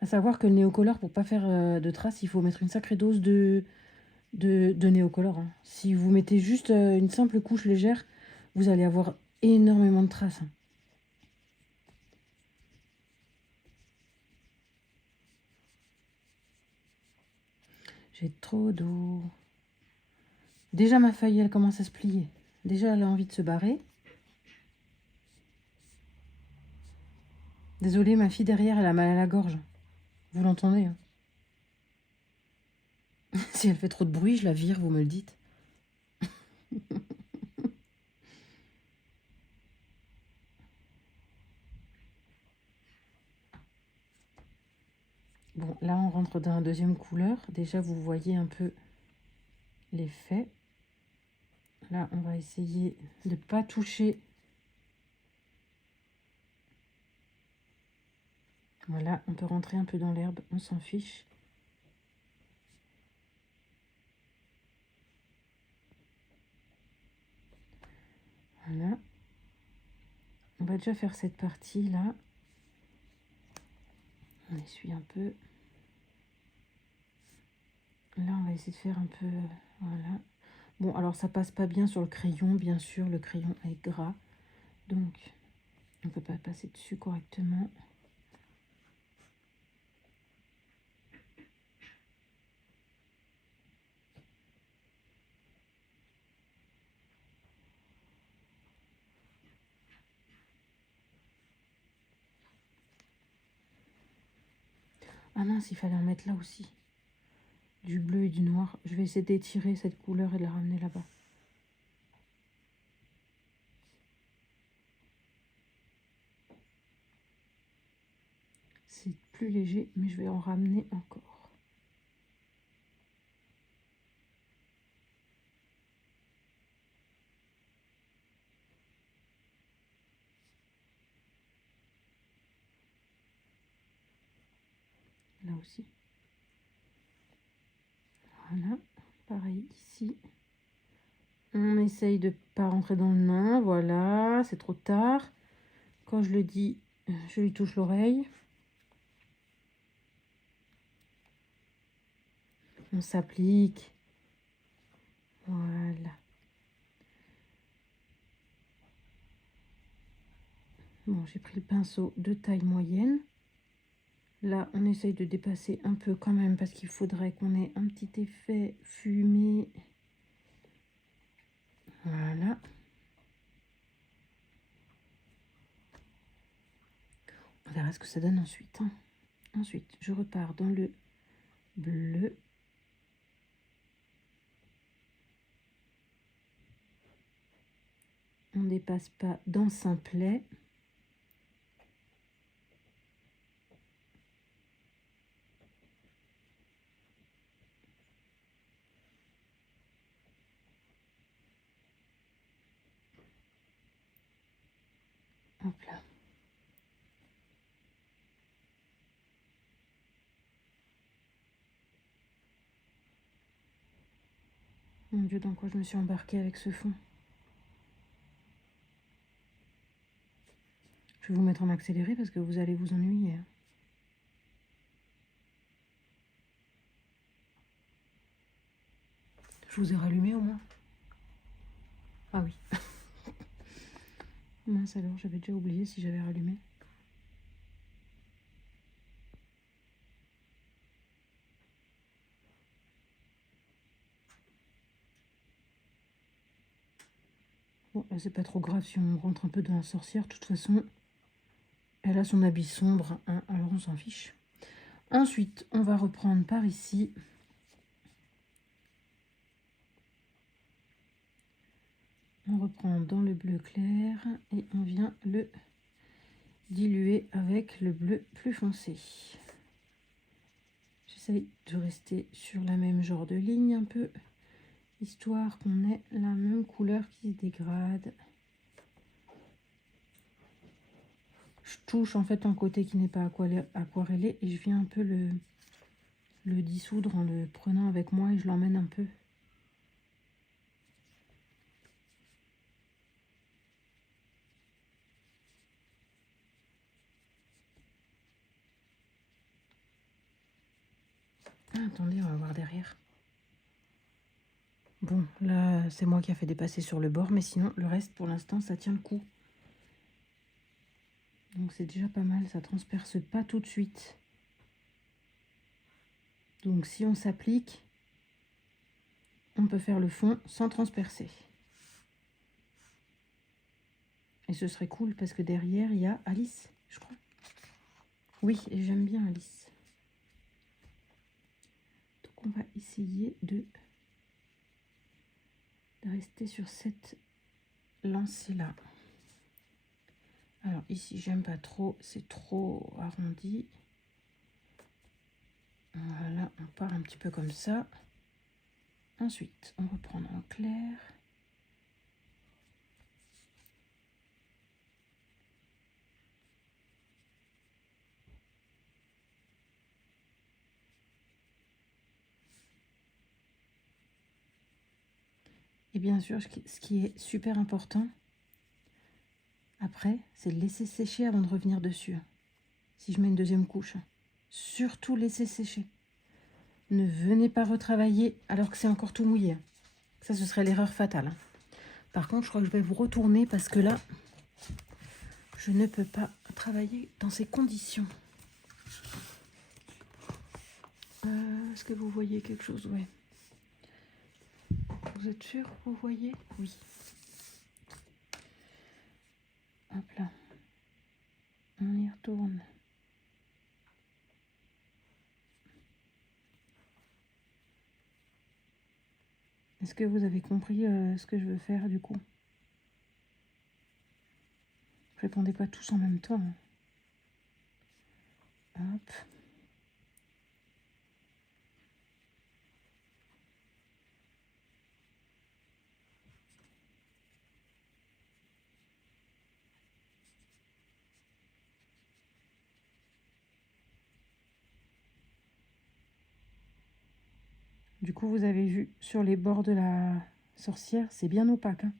À savoir que le néocolore, pour pas faire de traces, il faut mettre une sacrée dose de néocolore. Hein. Si vous mettez juste une simple couche légère, vous allez avoir énormément de traces. Hein. J'ai trop d'eau. Déjà, ma feuille, elle commence à se plier. Déjà, elle a envie de se barrer. Désolée, ma fille derrière, elle a mal à la gorge. Vous l'entendez hein. Si elle fait trop de bruit, je la vire, vous me le dites. Bon, là, on rentre dans la deuxième couleur. Déjà, vous voyez un peu l'effet. Là, on va essayer de ne pas toucher. Voilà, on peut rentrer un peu dans l'herbe, on s'en fiche. Voilà. On va déjà faire cette partie-là. On essuie un peu. Là, on va essayer de faire un peu... Voilà. Bon, alors ça passe pas bien sur le crayon, bien sûr. Le crayon est gras. Donc, on ne peut pas passer dessus correctement. Ah mince, il fallait en mettre là aussi. Du bleu et du noir. Je vais essayer d'étirer cette couleur et de la ramener là-bas. C'est plus léger, mais je vais en ramener encore. Là aussi. Voilà. Pareil ici. On essaye de ne pas rentrer dans le nain. Voilà, c'est trop tard. Quand je le dis, je lui touche l'oreille. On s'applique. Voilà. Bon, j'ai pris le pinceau de taille moyenne. Là, on essaye de dépasser un peu quand même parce qu'il faudrait qu'on ait un petit effet fumé. Voilà. On verra ce que ça donne ensuite. Hein. Ensuite, je repars dans le bleu. On on dépasse pas dans simplet. Hop là. Mon Dieu, dans quoi je me suis embarquée avec ce fond. Je vais vous mettre en accéléré parce que vous allez vous ennuyer. Je vous ai rallumé au moins? Ah oui. Mince alors, j'avais déjà oublié si j'avais rallumé. Bon, là c'est pas trop grave si on rentre un peu dans la sorcière. De toute façon, elle a son habit sombre, hein, alors on s'en fiche. Ensuite, on va reprendre par ici. On reprend dans le bleu clair et on vient le diluer avec le bleu plus foncé. J'essaye de rester sur la même genre de ligne un peu, histoire qu'on ait la même couleur qui se dégrade. Je touche en fait un côté qui n'est pas aquarellé et je viens un peu le dissoudre en le prenant avec moi et je l'emmène un peu. Ah, attendez, on va voir derrière. Bon, là, c'est moi qui a fait dépasser sur le bord, mais sinon, le reste, pour l'instant, ça tient le coup. Donc, c'est déjà pas mal, ça transperce pas tout de suite. Donc, si on s'applique, on peut faire le fond sans transpercer. Et ce serait cool parce que derrière, il y a Alice, je crois. Oui, et j'aime bien Alice. Donc, on va essayer de rester sur cette lancée-là. Alors, ici, j'aime pas trop, c'est trop arrondi. Voilà, on part un petit peu comme ça. Ensuite, on reprend en clair. Et bien sûr, ce qui est super important, après, c'est de laisser sécher avant de revenir dessus. Si je mets une deuxième couche, surtout laisser sécher. Ne venez pas retravailler alors que c'est encore tout mouillé. Ça, ce serait l'erreur fatale. Par contre, je crois que je vais vous retourner parce que là, je ne peux pas travailler dans ces conditions. Est-ce que vous voyez quelque chose? Ouais. Vous êtes sûr que vous voyez? Oui. Hop là. On y retourne. Est-ce que vous avez compris ce que je veux faire du coup? Répondez pas tous en même temps. Hop. Du coup, vous avez vu sur les bords de la sorcière, c'est bien opaque. Hein,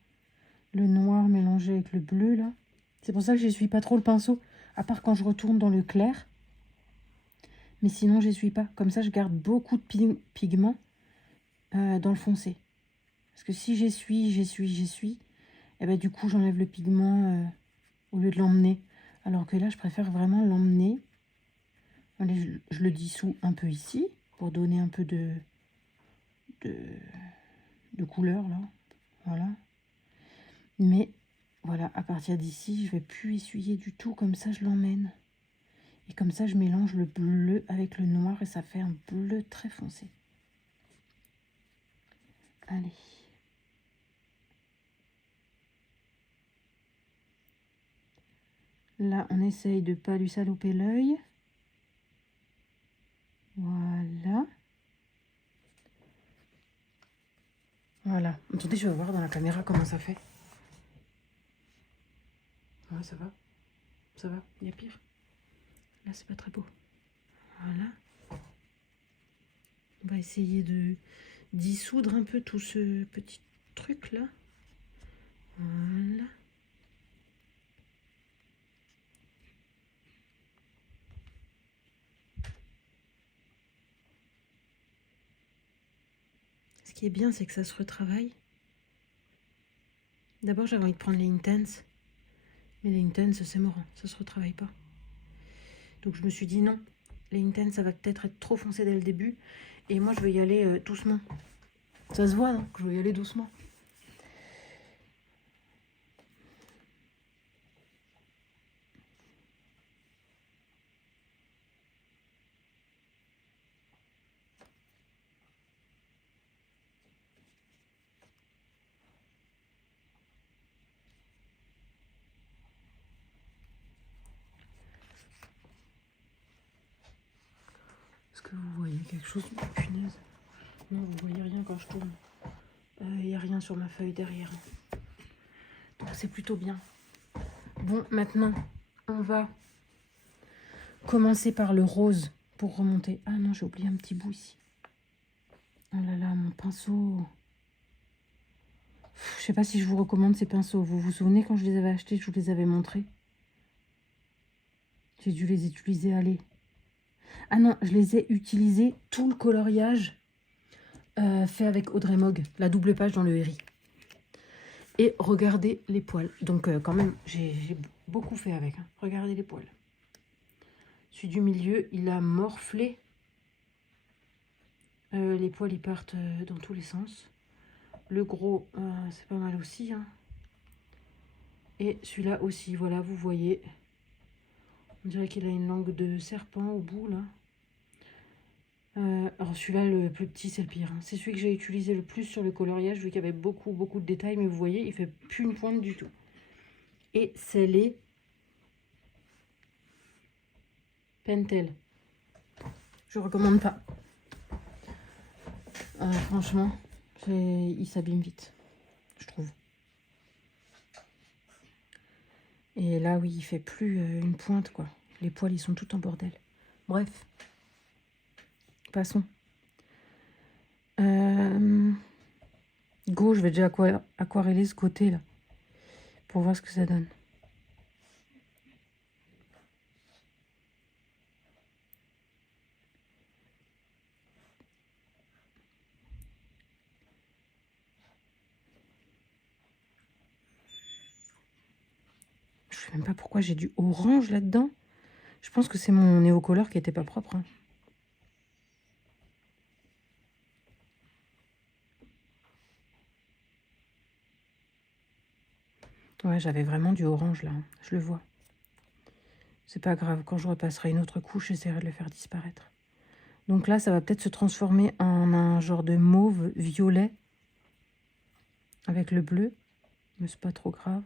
le noir mélangé avec le bleu là. C'est pour ça que j'essuie pas trop le pinceau, à part quand je retourne dans le clair. Mais sinon, j'essuie pas. Comme ça, je garde beaucoup de pigments dans le foncé. Parce que si j'essuie, et ben du coup, j'enlève le pigment au lieu de l'emmener. Alors que là, je préfère vraiment l'emmener. Allez, je le dissous un peu ici pour donner un peu de couleur là. Voilà. Mais voilà, à partir d'ici, je vais plus essuyer du tout. Comme ça, je l'emmène. Et comme ça, je mélange le bleu avec le noir et ça fait un bleu très foncé. Allez. Là, on essaye de pas lui saloper l'œil. Voilà. Voilà. Attendez, je vais voir dans la caméra comment ça fait. Ouais, ça va. Ça va. Il y a pire. Là, c'est pas très beau. Voilà. On va essayer de dissoudre un peu tout ce petit truc là. Voilà. Ce qui est bien, c'est que ça se retravaille. D'abord, j'avais envie de prendre les Intense. Mais les Intense, c'est mort. Ça se retravaille pas. Donc, je me suis dit non. Les Intense, ça va peut-être être trop foncé dès le début. Et moi, je vais y aller doucement. Ça se voit, non, que je vais y aller doucement. Est-ce que vous voyez quelque chose? Punaise. Non, vous voyez rien quand je tourne. Il n'y a rien sur ma feuille derrière. Donc c'est plutôt bien. Bon, maintenant, on va commencer par le rose pour remonter. Ah non, j'ai oublié un petit bout ici. Oh là là, mon pinceau. Je sais pas si je vous recommande ces pinceaux. Vous vous souvenez quand je les avais achetés, je vous les avais montrés. J'ai dû les utiliser, allez. Ah non, je les ai utilisés tout le coloriage fait avec Audrey Mogg, la double page dans le Herry. Et regardez les poils. Donc quand même, j'ai beaucoup fait avec. Hein. Regardez les poils. Celui du milieu, il a morflé. Les poils, ils partent dans tous les sens. Le gros, c'est pas mal aussi. Hein. Et celui-là aussi, voilà, vous voyez. On dirait qu'il a une langue de serpent au bout, là. Alors celui-là, le plus petit, c'est le pire. Hein. C'est celui que j'ai utilisé le plus sur le coloriage, vu qu'il y avait beaucoup de détails. Mais vous voyez, il fait plus une pointe du tout. Et c'est les Pentel. Je recommande pas. Franchement, il s'abîme vite, je trouve. Et là, oui, il fait plus une pointe, quoi. Les poils, ils sont tout en bordel. Bref. Passons. Go, je vais déjà aquareller ce côté, là. Pour voir ce que ça donne. Je sais même pas pourquoi j'ai du orange là-dedans. Je pense que c'est mon néocolor qui était pas propre. Hein. Ouais, j'avais vraiment du orange là. Hein. Je le vois. C'est pas grave. Quand je repasserai une autre couche, j'essaierai de le faire disparaître. Donc là, ça va peut-être se transformer en un genre de mauve violet avec le bleu. Mais c'est pas trop grave.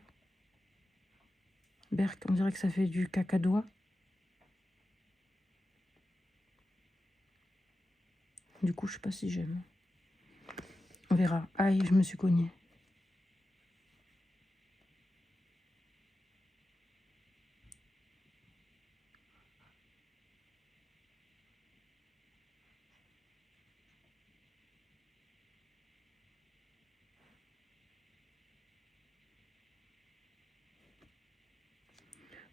Berk, on dirait que ça fait du cacadois. Du coup, je sais pas si j'aime. On verra. Aïe, je me suis cognée.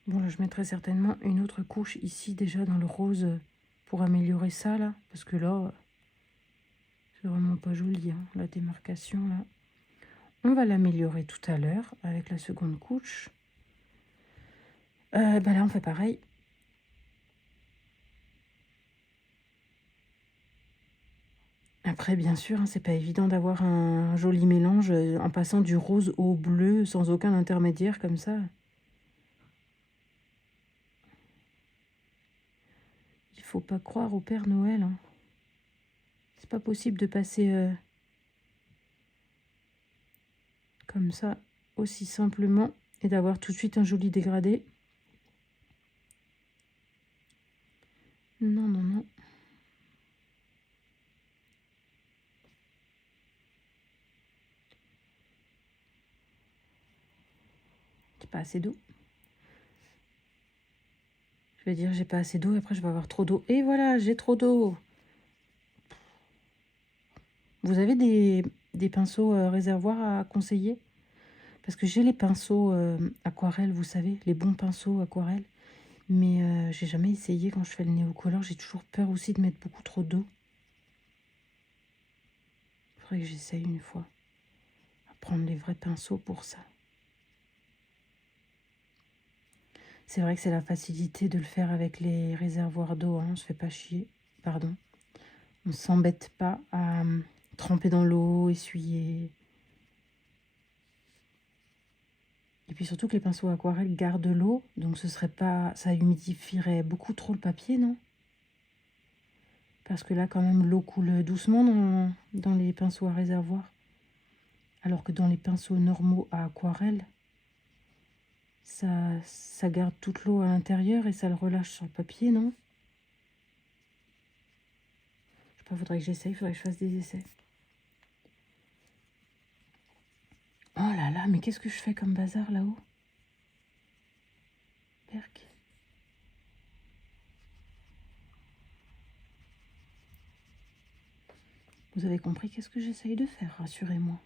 Bon, là, je mettrai certainement une autre couche ici, déjà dans le rose, pour améliorer ça, là. Parce que là, c'est vraiment pas joli, hein, la démarcation, là. On va l'améliorer tout à l'heure avec la seconde couche. Bah là, on fait pareil. Après, bien sûr, hein, c'est pas évident d'avoir un joli mélange en passant du rose au bleu sans aucun intermédiaire comme ça. Il faut pas croire au Père Noël. Hein. C'est pas possible de passer comme ça aussi simplement et d'avoir tout de suite un joli dégradé. Non, non, non. J'ai pas assez d'eau. Je vais dire j'ai pas assez d'eau et après je vais avoir trop d'eau. Et voilà, j'ai trop d'eau. Vous avez des pinceaux réservoirs à conseiller? Parce que j'ai les pinceaux aquarelle, vous savez, les bons pinceaux aquarelle. Mais j'ai jamais essayé quand je fais le néocolor. J'ai toujours peur aussi de mettre beaucoup trop d'eau. Il faudrait que j'essaye une fois. À prendre les vrais pinceaux pour ça. C'est vrai que c'est la facilité de le faire avec les réservoirs d'eau. Hein. On se fait pas chier. Pardon. On s'embête pas à tremper dans l'eau, essuyer. Et puis surtout que les pinceaux aquarelle gardent l'eau, donc ce serait pas, ça humidifierait beaucoup trop le papier, non? Parce que là, quand même, l'eau coule doucement dans les pinceaux à réservoir. Alors que dans les pinceaux normaux à aquarelle, ça garde toute l'eau à l'intérieur et ça le relâche sur le papier, non? Je sais pas, faudrait que j'essaye, faudrait que je fasse des essais. Oh là là, mais qu'est-ce que je fais comme bazar là-haut? Perc. Vous avez compris qu'est-ce que j'essaye de faire, rassurez-moi.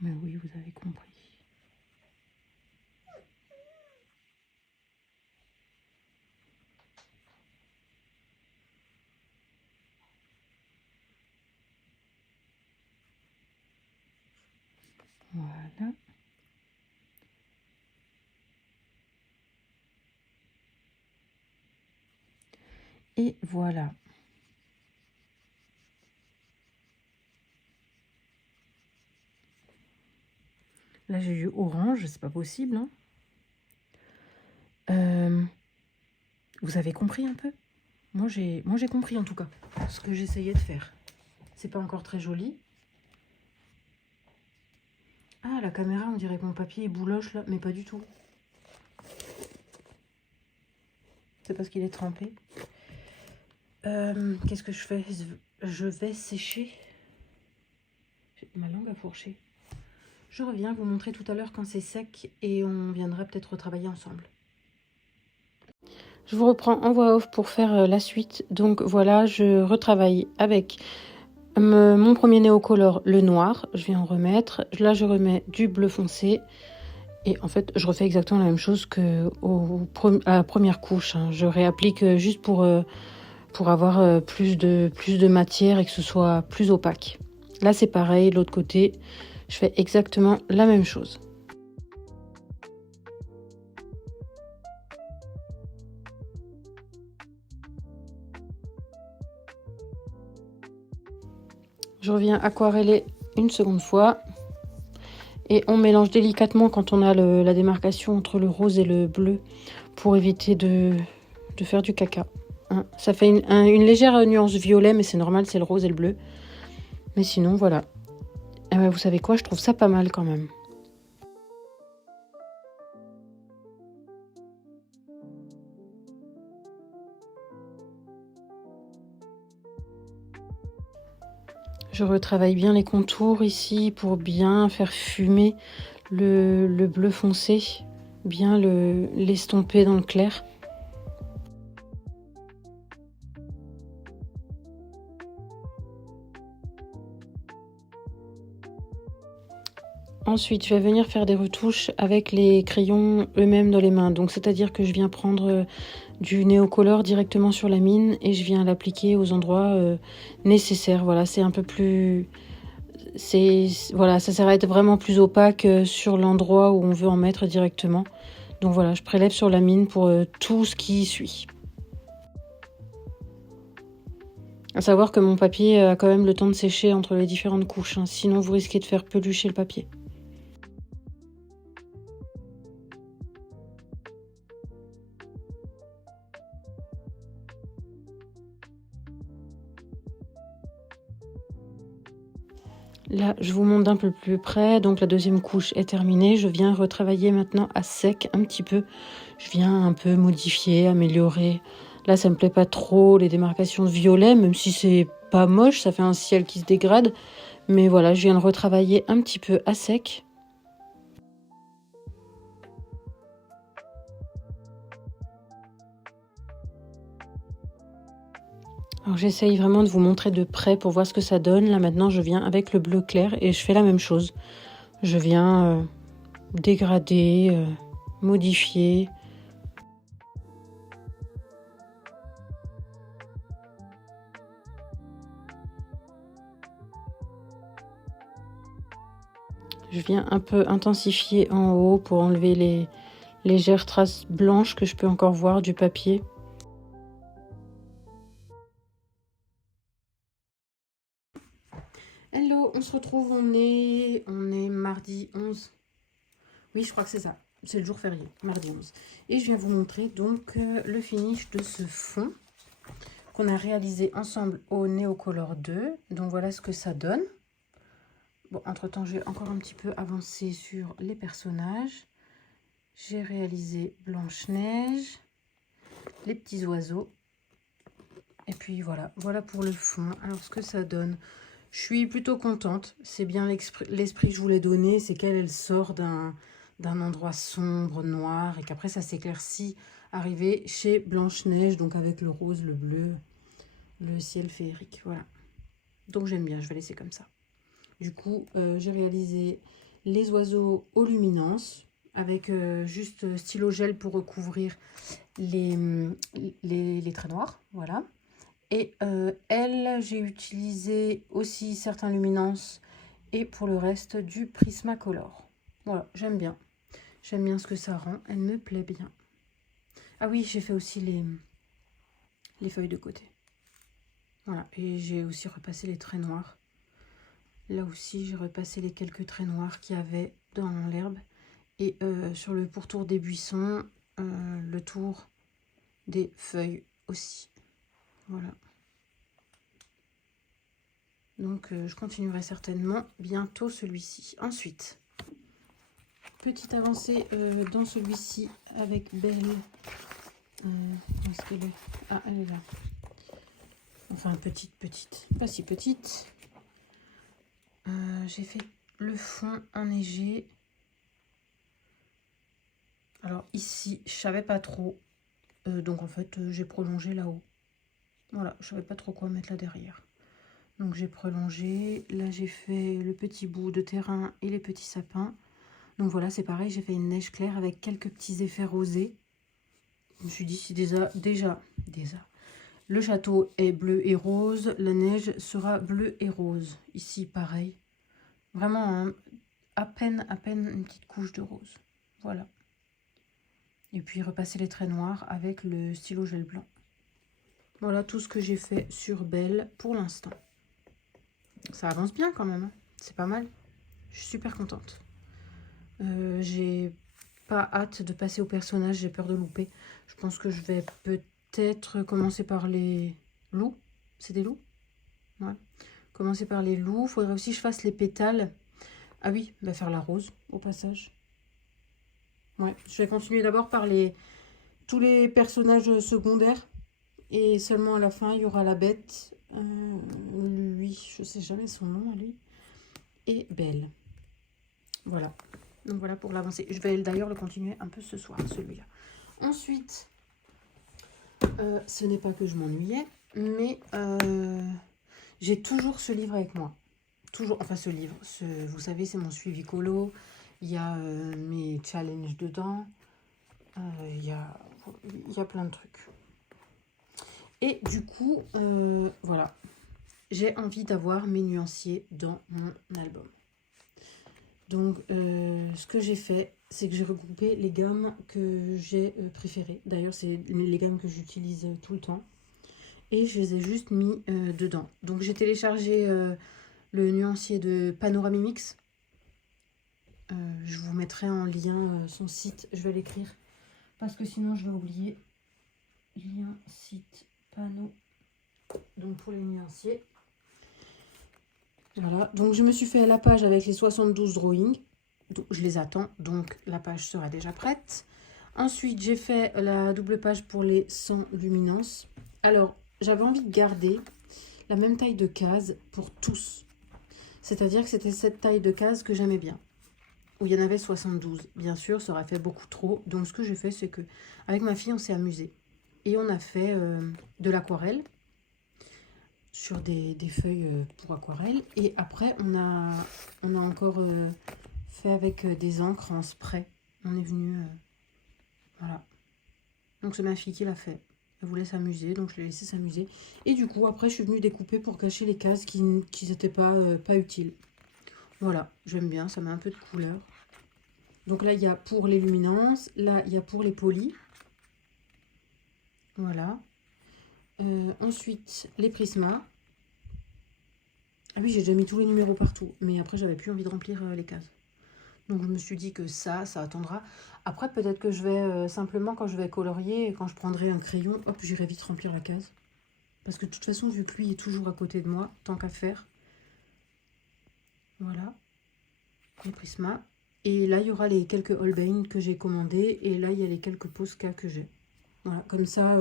Mais oui, vous avez compris. Voilà. Et voilà. Là, j'ai eu orange, c'est pas possible. Hein. Vous avez compris un peu? Moi, j'ai compris en tout cas ce que j'essayais de faire. C'est pas encore très joli. Ah, la caméra, on dirait que mon papier est bouloche là, mais pas du tout. C'est parce qu'il est trempé. Qu'est-ce que je fais? Je vais sécher. J'ai ma langue à fourcher. Je reviens vous montrer tout à l'heure quand c'est sec et on viendra peut-être retravailler ensemble. Je vous reprends en voix off pour faire la suite. Donc voilà, je retravaille avec mon premier néocolor, le noir. Je viens en remettre. Là, je remets du bleu foncé. Et en fait, je refais exactement la même chose que à la première couche. Hein. Je réapplique juste pour avoir plus de matière et que ce soit plus opaque. Là, c'est pareil. De l'autre côté, je fais exactement la même chose. Je reviens aquareller une seconde fois. Et on mélange délicatement quand on a la démarcation entre le rose et le bleu pour éviter de faire du caca. Hein. Ça fait une légère nuance violet, mais c'est normal, c'est le rose et le bleu. Mais sinon, voilà. Et ouais, vous savez quoi, je trouve ça pas mal quand même. Je retravaille bien les contours ici pour bien faire fumer le bleu foncé, bien l'estomper dans le clair. Ensuite, je vais venir faire des retouches avec les crayons eux-mêmes dans les mains. Donc, c'est-à-dire que je viens prendre du néocolor directement sur la mine et je viens l'appliquer aux endroits nécessaires. Voilà, c'est un peu plus... Voilà, ça sert à être vraiment plus opaque sur l'endroit où on veut en mettre directement. Donc voilà, je prélève sur la mine pour tout ce qui suit. À savoir que mon papier a quand même le temps de sécher entre les différentes couches. Hein, sinon, vous risquez de faire pelucher le papier. Là, je vous montre d'un peu plus près. Donc, la deuxième couche est terminée. Je viens retravailler maintenant à sec un petit peu, je viens un peu modifier, améliorer. Là, ça me plaît pas trop, les démarcations violet, même si c'est pas moche, ça fait un ciel qui se dégrade. Mais voilà, je viens de retravailler un petit peu à sec. Alors j'essaye vraiment de vous montrer de près pour voir ce que ça donne. Là maintenant, je viens avec le bleu clair et je fais la même chose. Je viens dégrader, modifier. Je viens un peu intensifier en haut pour enlever les légères traces blanches que je peux encore voir du papier. Hello, on se retrouve, on est mardi 11. Oui, je crois que c'est ça. C'est le jour férié, mardi 11. Et je viens vous montrer donc le finish de ce fond qu'on a réalisé ensemble au Neocolor 2. Donc voilà ce que ça donne. Bon, entre-temps, j'ai encore un petit peu avancé sur les personnages. J'ai réalisé Blanche-Neige, les petits oiseaux. Et puis voilà, voilà pour le fond. Alors ce que ça donne, je suis plutôt contente. C'est bien l'esprit que je voulais donner, c'est qu'elle sort d'un endroit sombre, noir, et qu'après ça s'éclaircit, arrivé chez Blanche-Neige, donc avec le rose, le bleu, le ciel féerique, voilà. Donc j'aime bien, je vais laisser comme ça. Du coup, j'ai réalisé les oiseaux aux luminances, avec juste stylo gel pour recouvrir les traits noirs, voilà. Et elle, j'ai utilisé aussi certains luminances et pour le reste du Prismacolor. Voilà, j'aime bien. J'aime bien ce que ça rend, elle me plaît bien. Ah oui, j'ai fait aussi les feuilles de côté. Voilà, et j'ai aussi repassé les traits noirs. Là aussi, j'ai repassé les quelques traits noirs qu'il y avait dans l'herbe. Et sur le pourtour des buissons, le tour des feuilles aussi. Voilà. Donc, je continuerai certainement bientôt celui-ci. Ensuite, petite avancée dans celui-ci avec Belle. Où est-ce qu'elle est? Ah, elle est là. Enfin, petite. Pas si petite. J'ai fait le fond enneigé. Alors, ici, je savais pas trop. Donc, en fait, j'ai prolongé là-haut. Voilà, je savais pas trop quoi mettre là derrière. Donc j'ai prolongé, là j'ai fait le petit bout de terrain et les petits sapins. Donc voilà, c'est pareil, j'ai fait une neige claire avec quelques petits effets rosés. Je me suis dit, si déjà, le château est bleu et rose, la neige sera bleu et rose. Ici, pareil. Vraiment, hein, à peine une petite couche de rose. Voilà. Et puis repasser les traits noirs avec le stylo gel blanc. Voilà tout ce que j'ai fait sur Belle pour l'instant. Ça avance bien quand même, hein. C'est pas mal. Je suis super contente. J'ai pas hâte de passer au personnage, j'ai peur de louper. Je pense que je vais peut-être commencer par les loups. C'est des loups? Ouais. Commencer par les loups. Il faudrait aussi que je fasse les pétales. Ah oui, on va faire la rose au passage. Ouais, je vais continuer d'abord par tous les personnages secondaires. Et seulement à la fin, il y aura la bête. Lui, je sais jamais son nom, lui. Et Belle. Voilà. Donc voilà pour l'avancée. Je vais d'ailleurs le continuer un peu ce soir, celui-là. Ensuite, ce n'est pas que je m'ennuyais, mais j'ai toujours ce livre avec moi. Toujours, enfin ce livre, vous savez, c'est mon suivi colo. Il y a mes challenges dedans. Il y a plein de trucs. Et du coup, voilà, j'ai envie d'avoir mes nuanciers dans mon album. Donc, ce que j'ai fait, c'est que j'ai regroupé les gammes que j'ai préférées. D'ailleurs, c'est les gammes que j'utilise tout le temps. Et je les ai juste mis dedans. Donc, j'ai téléchargé le nuancier de Panoramimix. Je vous mettrai en lien son site. Je vais l'écrire parce que sinon, je vais oublier. Lien, site, panneau. Donc, pour les nuanciers. Voilà, donc je me suis fait la page avec les 72 drawings. Donc, je les attends, donc la page sera déjà prête. Ensuite, j'ai fait la double page pour les 100 luminances. Alors, j'avais envie de garder la même taille de case pour tous. C'est-à-dire que c'était cette taille de case que j'aimais bien. Où il y en avait 72. Bien sûr, ça aurait fait beaucoup trop. Donc, ce que j'ai fait, c'est que avec ma fille, on s'est amusé. Et on a fait de l'aquarelle sur des feuilles pour aquarelle. Et après, on a encore fait avec des encres en spray. On est venu... voilà. Donc, c'est ma fille qui l'a fait. Elle voulait s'amuser, donc je l'ai laissé s'amuser. Et du coup, après, je suis venue découper pour cacher les cases qui n'étaient pas utiles. Voilà, j'aime bien, ça met un peu de couleur. Donc là, il y a pour les luminances. Là, il y a pour les polis. Voilà. Ensuite, les prismas. Ah oui, j'ai déjà mis tous les numéros partout. Mais après, j'avais plus envie de remplir les cases. Donc, je me suis dit que ça attendra. Après, peut-être que je vais simplement, quand je vais colorier, quand je prendrai un crayon, hop, j'irai vite remplir la case. Parce que de toute façon, vu que lui est toujours à côté de moi, tant qu'à faire. Voilà. Les prismas. Et là, il y aura les quelques Holbein que j'ai commandés. Et là, il y a les quelques Posca que j'ai. Voilà, comme ça.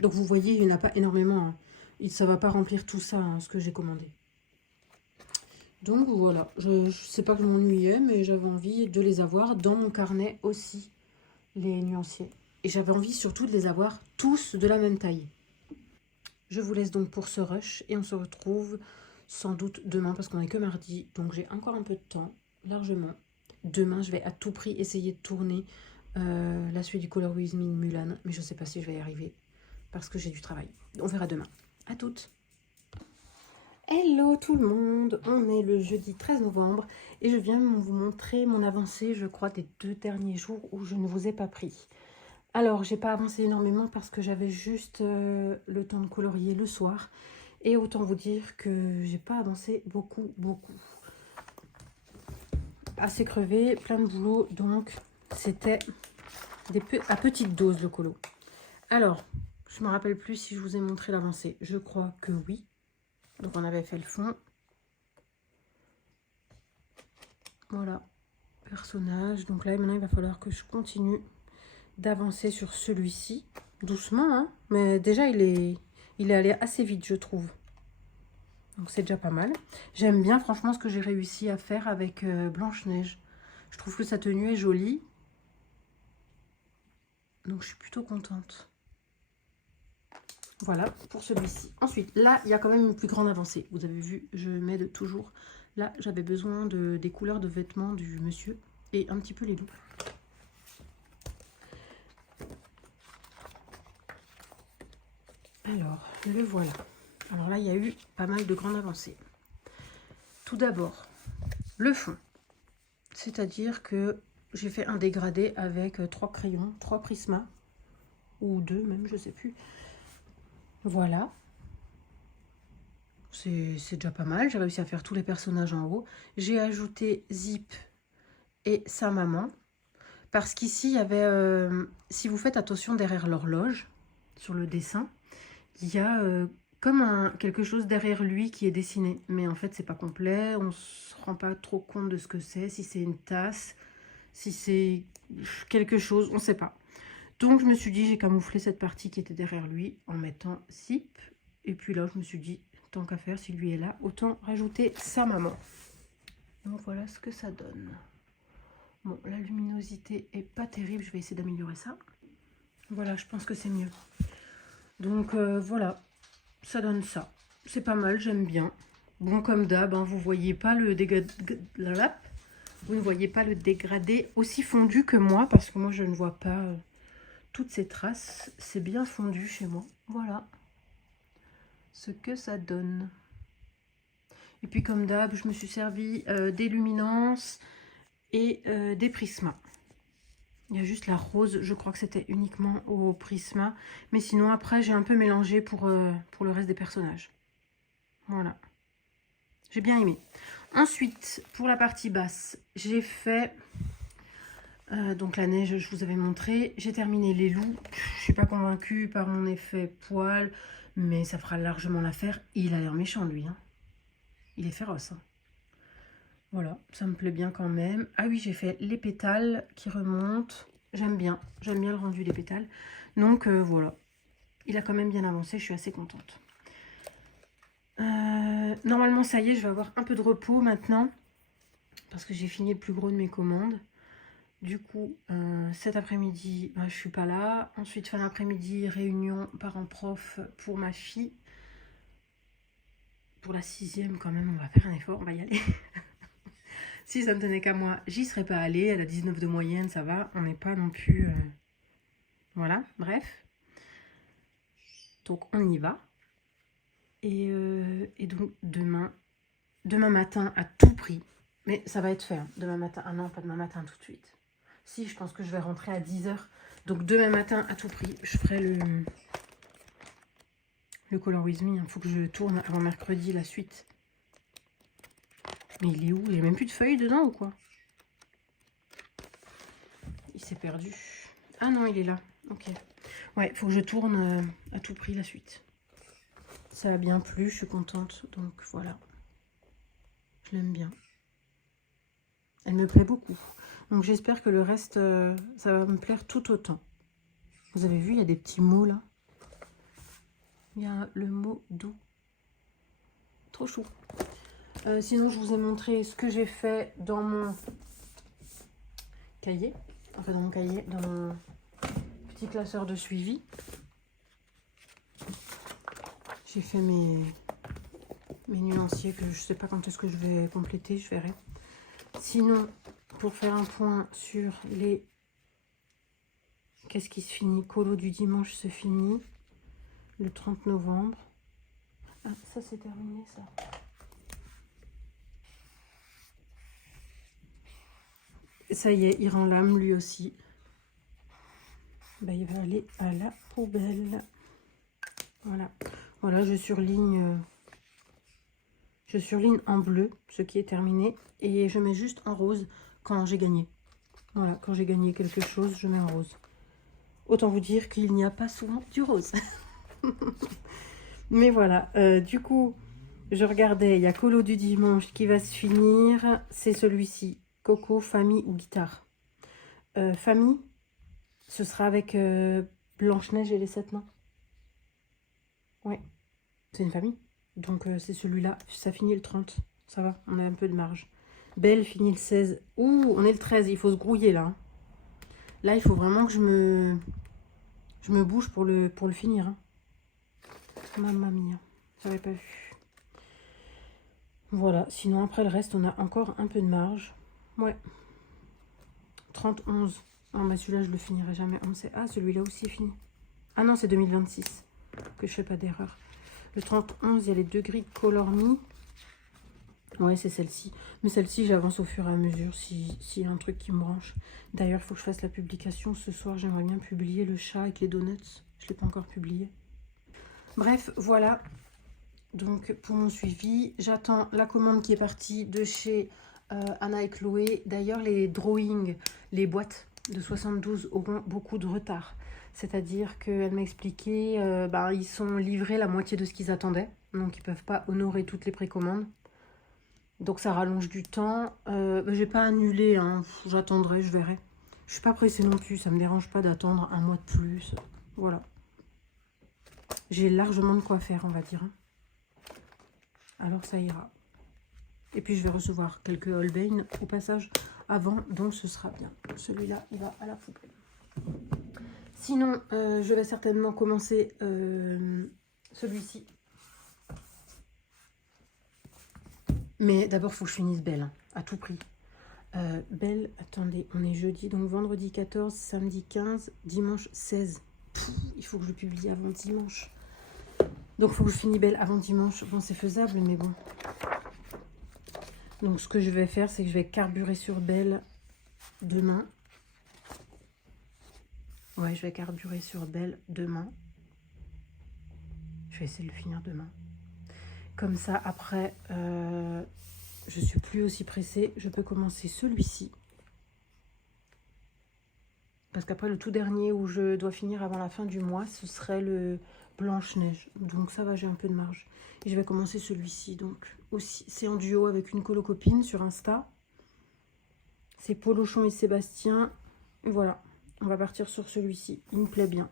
Donc, vous voyez, il n'y en a pas énormément. Hein. Ça ne va pas remplir tout ça, hein, ce que j'ai commandé. Donc, voilà. Je sais pas que je m'ennuyais, mais j'avais envie de les avoir dans mon carnet aussi, les nuanciers. Et j'avais envie surtout de les avoir tous de la même taille. Je vous laisse donc pour ce rush. Et on se retrouve sans doute demain, parce qu'on n'est que mardi. Donc, j'ai encore un peu de temps, largement. Demain, je vais à tout prix essayer de tourner la suite du Color With Me Mulan. Mais je ne sais pas si je vais y arriver parce que j'ai du travail. On verra demain. À toutes. Hello tout le monde. On est le jeudi 13 novembre et je viens vous montrer mon avancée, je crois, des 2 derniers jours où je ne vous ai pas pris. Alors, j'ai pas avancé énormément parce que j'avais juste le temps de colorier le soir. Et autant vous dire que j'ai pas avancé beaucoup. Assez crevé, plein de boulot, donc c'était à petite dose le colo. Alors, je me rappelle plus si je vous ai montré l'avancée. Je crois que oui. Donc on avait fait le fond. Voilà, personnage. Donc là maintenant il va falloir que je continue d'avancer sur celui-ci. Doucement, hein. Mais déjà il est allé assez vite, je trouve. Donc c'est déjà pas mal. J'aime bien franchement ce que j'ai réussi à faire avec Blanche-Neige. Je trouve que sa tenue est jolie. Donc je suis plutôt contente. Voilà pour celui-ci. Ensuite, là, il y a quand même une plus grande avancée. Vous avez vu, je m'aide toujours. Là, j'avais besoin des couleurs de vêtements du monsieur et un petit peu les loups. Alors, le voilà. Alors là, il y a eu pas mal de grandes avancées. Tout d'abord, le fond. C'est-à-dire que j'ai fait un dégradé avec 3 crayons, 3 prismas, ou 2 même, je sais plus. Voilà. C'est déjà pas mal. J'ai réussi à faire tous les personnages en haut. J'ai ajouté Zip et sa maman. Parce qu'ici, il y avait... si vous faites attention derrière l'horloge, sur le dessin, il y a comme quelque chose derrière lui qui est dessiné. Mais en fait, c'est pas complet. On se rend pas trop compte de ce que c'est. Si c'est une tasse, si c'est quelque chose, on ne sait pas. Donc, je me suis dit, j'ai camouflé cette partie qui était derrière lui en mettant Zip. Et puis là, je me suis dit, tant qu'à faire, si lui est là, autant rajouter sa maman. Donc, voilà ce que ça donne. Bon, la luminosité est pas terrible. Je vais essayer d'améliorer ça. Voilà, je pense que c'est mieux. Donc, voilà. Ça donne ça. C'est pas mal, j'aime bien. Bon, comme d'hab, hein, vous voyez pas le vous ne voyez pas le dégradé aussi fondu que moi, parce que moi, je ne vois pas toutes ces traces. C'est bien fondu chez moi. Voilà ce que ça donne. Et puis, comme d'hab, je me suis servi des luminances et des prismas. Il y a juste la rose, je crois que c'était uniquement au prisma. Mais sinon, après, j'ai un peu mélangé pour le reste des personnages. Voilà. J'ai bien aimé. Ensuite, pour la partie basse, j'ai fait... donc la neige, je vous avais montré. J'ai terminé les loups. Je ne suis pas convaincue par mon effet poil, mais ça fera largement l'affaire. Il a l'air méchant, lui. Hein. Il est féroce. Hein. Voilà, ça me plaît bien quand même. Ah oui, j'ai fait les pétales qui remontent. j'aime bien le rendu des pétales. Donc voilà, il a quand même bien avancé, je suis assez contente. Normalement ça y est, je vais avoir un peu de repos maintenant, parce que j'ai fini le plus gros de mes commandes. Du coup, cet après-midi, je suis pas là. Ensuite, fin d'après-midi, réunion parents-prof pour ma fille. Pour la 6e quand même, on va faire un effort, on va y aller. Si ça ne tenait qu'à moi, j'y serais pas allée. Elle a 19 de moyenne, ça va. On n'est pas non plus... Voilà, bref. Donc, on y va. Et donc, demain matin, à tout prix. Mais ça va être fait, hein. Demain matin. Ah non, pas demain matin, tout de suite. Si, je pense que je vais rentrer à 10 h. Donc, demain matin, à tout prix, je ferai le Color With Me. Il faut que je tourne avant mercredi la suite. Mais il est où? Il n'y a même plus de feuilles dedans ou quoi? Il s'est perdu. Ah non, il est là. Ok. Ouais, il faut que je tourne à tout prix la suite. Ça a bien plu, je suis contente. Donc voilà. Je l'aime bien. Elle me plaît beaucoup. Donc j'espère que le reste, ça va me plaire tout autant. Vous avez vu, il y a des petits mots là. Il y a le mot doux. Trop chou. Sinon, je vous ai montré ce que j'ai fait dans mon cahier. Enfin, dans mon cahier, dans mon petit classeur de suivi. J'ai fait mes nuanciers que je sais pas quand est-ce que je vais compléter, je verrai. Sinon, pour faire un point sur les... Qu'est-ce qui se finit? Colo du dimanche se finit le 30 novembre. Ah, ça c'est terminé ça. Ça y est, il rend l'âme lui aussi. Bah, il va aller à la poubelle. Voilà. Voilà, je surligne en bleu ce qui est terminé. Et je mets juste en rose quand j'ai gagné. Voilà, quand j'ai gagné quelque chose, je mets en rose. Autant vous dire qu'il n'y a pas souvent du rose. Mais voilà, du coup, je regardais, il y a Colo du dimanche qui va se finir. C'est celui-ci, Coco, famille ou guitare. Famille, ce sera avec Blanche-Neige et les 7 nains. Ouais, c'est une famille. Donc c'est celui-là, ça finit le 30. Ça va, on a un peu de marge. Belle finit le 16. Ouh, on est le 13, il faut se grouiller là. Là, il faut vraiment que je me bouge pour le finir. Hein. Mamma mia, j'avais pas vu. Voilà, sinon après le reste, on a encore un peu de marge. Ouais. 30, 11. Ah, bah celui-là, je le finirai jamais. Ah, celui-là aussi est fini. Ah non, c'est 2026. Que je fais pas d'erreur. Le 30, 11, il y a les 2 grilles Color Me. Ouais, c'est celle-ci. Mais celle-ci, j'avance au fur et à mesure s'il y a un truc qui me branche. D'ailleurs, il faut que je fasse la publication. Ce soir, j'aimerais bien publier le chat avec les donuts. Je ne l'ai pas encore publié. Bref, voilà. Donc, pour mon suivi, j'attends la commande qui est partie de chez Anna et Chloé. D'ailleurs, les drawings, les boîtes de 72 auront beaucoup de retard. C'est-à-dire qu'elle m'a expliqué, ils sont livrés la moitié de ce qu'ils attendaient. Donc, ils ne peuvent pas honorer toutes les précommandes. Donc ça rallonge du temps. J'ai pas annulé, hein. J'attendrai, je verrai. Je suis pas pressée non plus, ça me dérange pas d'attendre un mois de plus. Voilà. J'ai largement de quoi faire, on va dire. Alors ça ira. Et puis je vais recevoir quelques Holbein au passage avant, donc ce sera bien. Celui-là, il va à la poubelle. Sinon, je vais certainement commencer celui-ci. Mais d'abord, il faut que je finisse Belle, hein, à tout prix. Belle, attendez, on est jeudi, donc vendredi 14, samedi 15, dimanche 16. Il faut que je le publie avant dimanche. Donc, il faut que je finisse Belle avant dimanche. Bon, c'est faisable, mais bon. Donc, ce que je vais faire, c'est que je vais carburer sur Belle demain. Ouais, je vais carburer sur Belle demain. Je vais essayer de le finir demain. Comme ça, après, je suis plus aussi pressée. Je peux commencer celui-ci. Parce qu'après, le tout dernier où je dois finir avant la fin du mois, ce serait le Blanche-Neige. Donc ça va, j'ai un peu de marge. Et je vais commencer celui-ci. Donc aussi, c'est en duo avec une colo-copine sur Insta. C'est Polochon et Sébastien. Voilà. On va partir sur celui-ci. Il me plaît bien.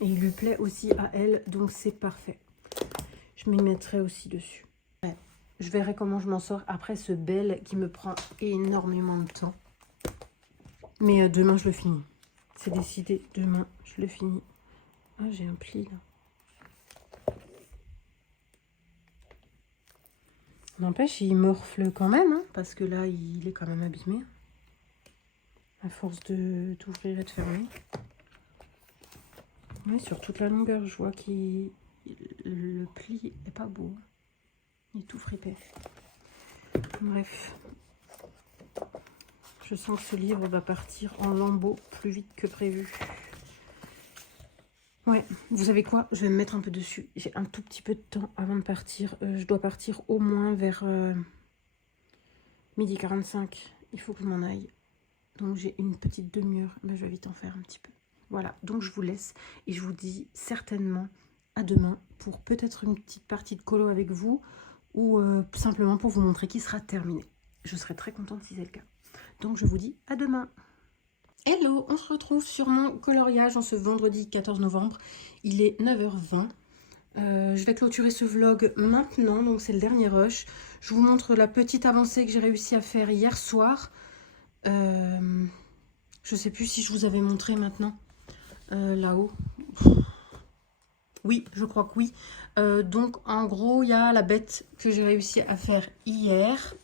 Et il lui plaît aussi à elle, donc c'est parfait. Je m'y mettrai aussi dessus. Ouais. Je verrai comment je m'en sors après ce bel qui me prend énormément de temps. Mais demain, je le finis. C'est décidé, demain, je le finis. Ah, j'ai un pli là. N'empêche, il morfle quand même, hein, parce que là, il est quand même abîmé. À force d'ouvrir et de fermer. Oui, sur toute la longueur, je vois que le pli est pas beau. Il est tout fripé. Bref. Je sens que ce livre va partir en lambeaux plus vite que prévu. Ouais, vous savez quoi? Je vais me mettre un peu dessus. J'ai un tout petit peu de temps avant de partir. Je dois partir au moins vers 12h45. Il faut que je m'en aille. Donc j'ai une petite demi-heure. Mais je vais vite en faire un petit peu. Voilà, donc je vous laisse. Et je vous dis certainement à demain pour peut-être une petite partie de colo avec vous. Ou simplement pour vous montrer qu'il sera terminé. Je serai très contente si c'est le cas. Donc je vous dis à demain. Hello, on se retrouve sur mon coloriage en ce vendredi 14 novembre. Il est 9h20. Je vais clôturer ce vlog maintenant, donc c'est le dernier rush. Je vous montre la petite avancée que j'ai réussi à faire hier soir. Je sais plus si je vous avais montré maintenant, là-haut. Oui, je crois que oui. Donc en gros, il y a la bête que j'ai réussi à faire hier.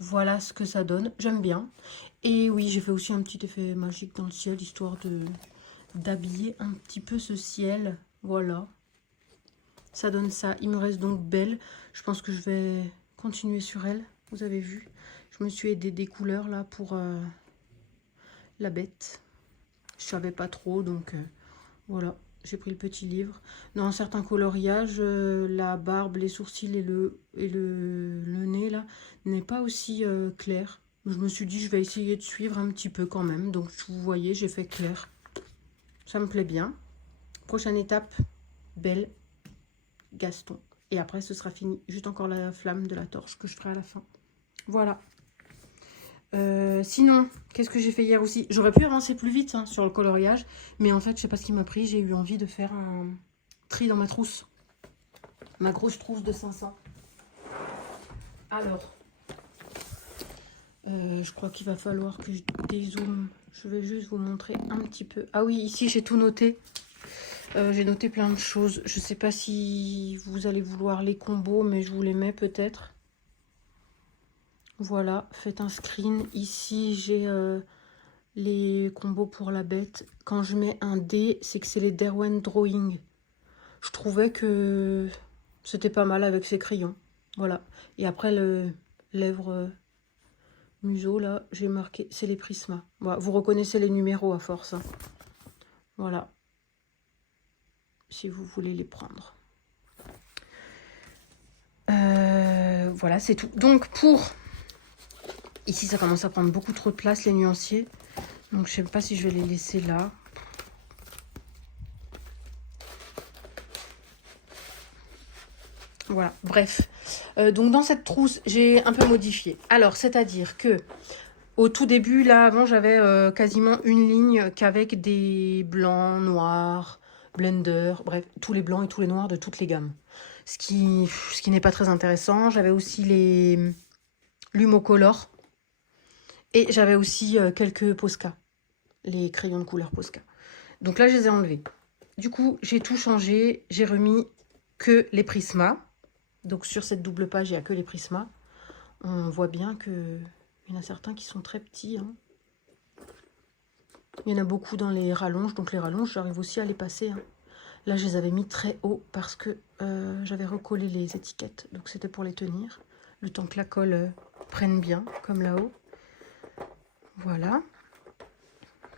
Voilà ce que ça donne, j'aime bien. Et oui, j'ai fait aussi un petit effet magique dans le ciel, histoire d'habiller un petit peu ce ciel. Voilà. Ça donne ça. Il me reste donc Belle. Je pense que je vais continuer sur elle. Vous avez vu. Je me suis aidée des couleurs là pour la bête. Je savais pas trop, donc voilà. J'ai pris le petit livre. Dans certains coloriages, la barbe, les sourcils et le nez là n'est pas aussi clair. Je me suis dit, je vais essayer de suivre un petit peu quand même. Donc, vous voyez, j'ai fait clair. Ça me plaît bien. Prochaine étape, Belle, Gaston. Et après, ce sera fini. Juste encore la flamme de la torche que je ferai à la fin. Voilà. Sinon, qu'est-ce que j'ai fait hier aussi? J'aurais pu avancer plus vite hein, sur le coloriage. Mais en fait, je sais pas ce qui m'a pris. J'ai eu envie de faire un tri dans ma trousse. Ma grosse trousse de 500. Alors... je crois qu'il va falloir que je dézoome. Je vais juste vous montrer un petit peu. Ah oui, ici j'ai tout noté. J'ai noté plein de choses. Je ne sais pas si vous allez vouloir les combos, mais je vous les mets peut-être. Voilà, faites un screen. Ici j'ai les combos pour la bête. Quand je mets un D, c'est que c'est les Derwent Drawing. Je trouvais que c'était pas mal avec ces crayons. Voilà. Et après le lèvre... museau là, j'ai marqué, c'est les Prisma. Voilà, vous reconnaissez les numéros à force. Hein. Voilà. Si vous voulez les prendre. Voilà, c'est tout. Donc pour... Ici, ça commence à prendre beaucoup trop de place, les nuanciers. Donc je sais pas si je vais les laisser là. Voilà, bref. Donc dans cette trousse, j'ai un peu modifié. Alors, c'est-à-dire que... Au tout début, là, avant, j'avais quasiment une ligne qu'avec des blancs, noirs, blender, bref, tous les blancs et tous les noirs de toutes les gammes. Ce qui n'est pas très intéressant. J'avais aussi les Lumocolor. Et j'avais aussi quelques Posca, les crayons de couleur Posca. Donc là, je les ai enlevés. Du coup, j'ai tout changé. J'ai remis que les Prisma. Donc sur cette double page, il n'y a que les Prisma. On voit bien que... Il y en a certains qui sont très petits. Hein. Il y en a beaucoup dans les rallonges. Donc les rallonges, j'arrive aussi à les passer. Hein. Là, je les avais mis très haut parce que j'avais recollé les étiquettes. Donc c'était pour les tenir. Le temps que la colle prenne bien, comme là-haut. Voilà.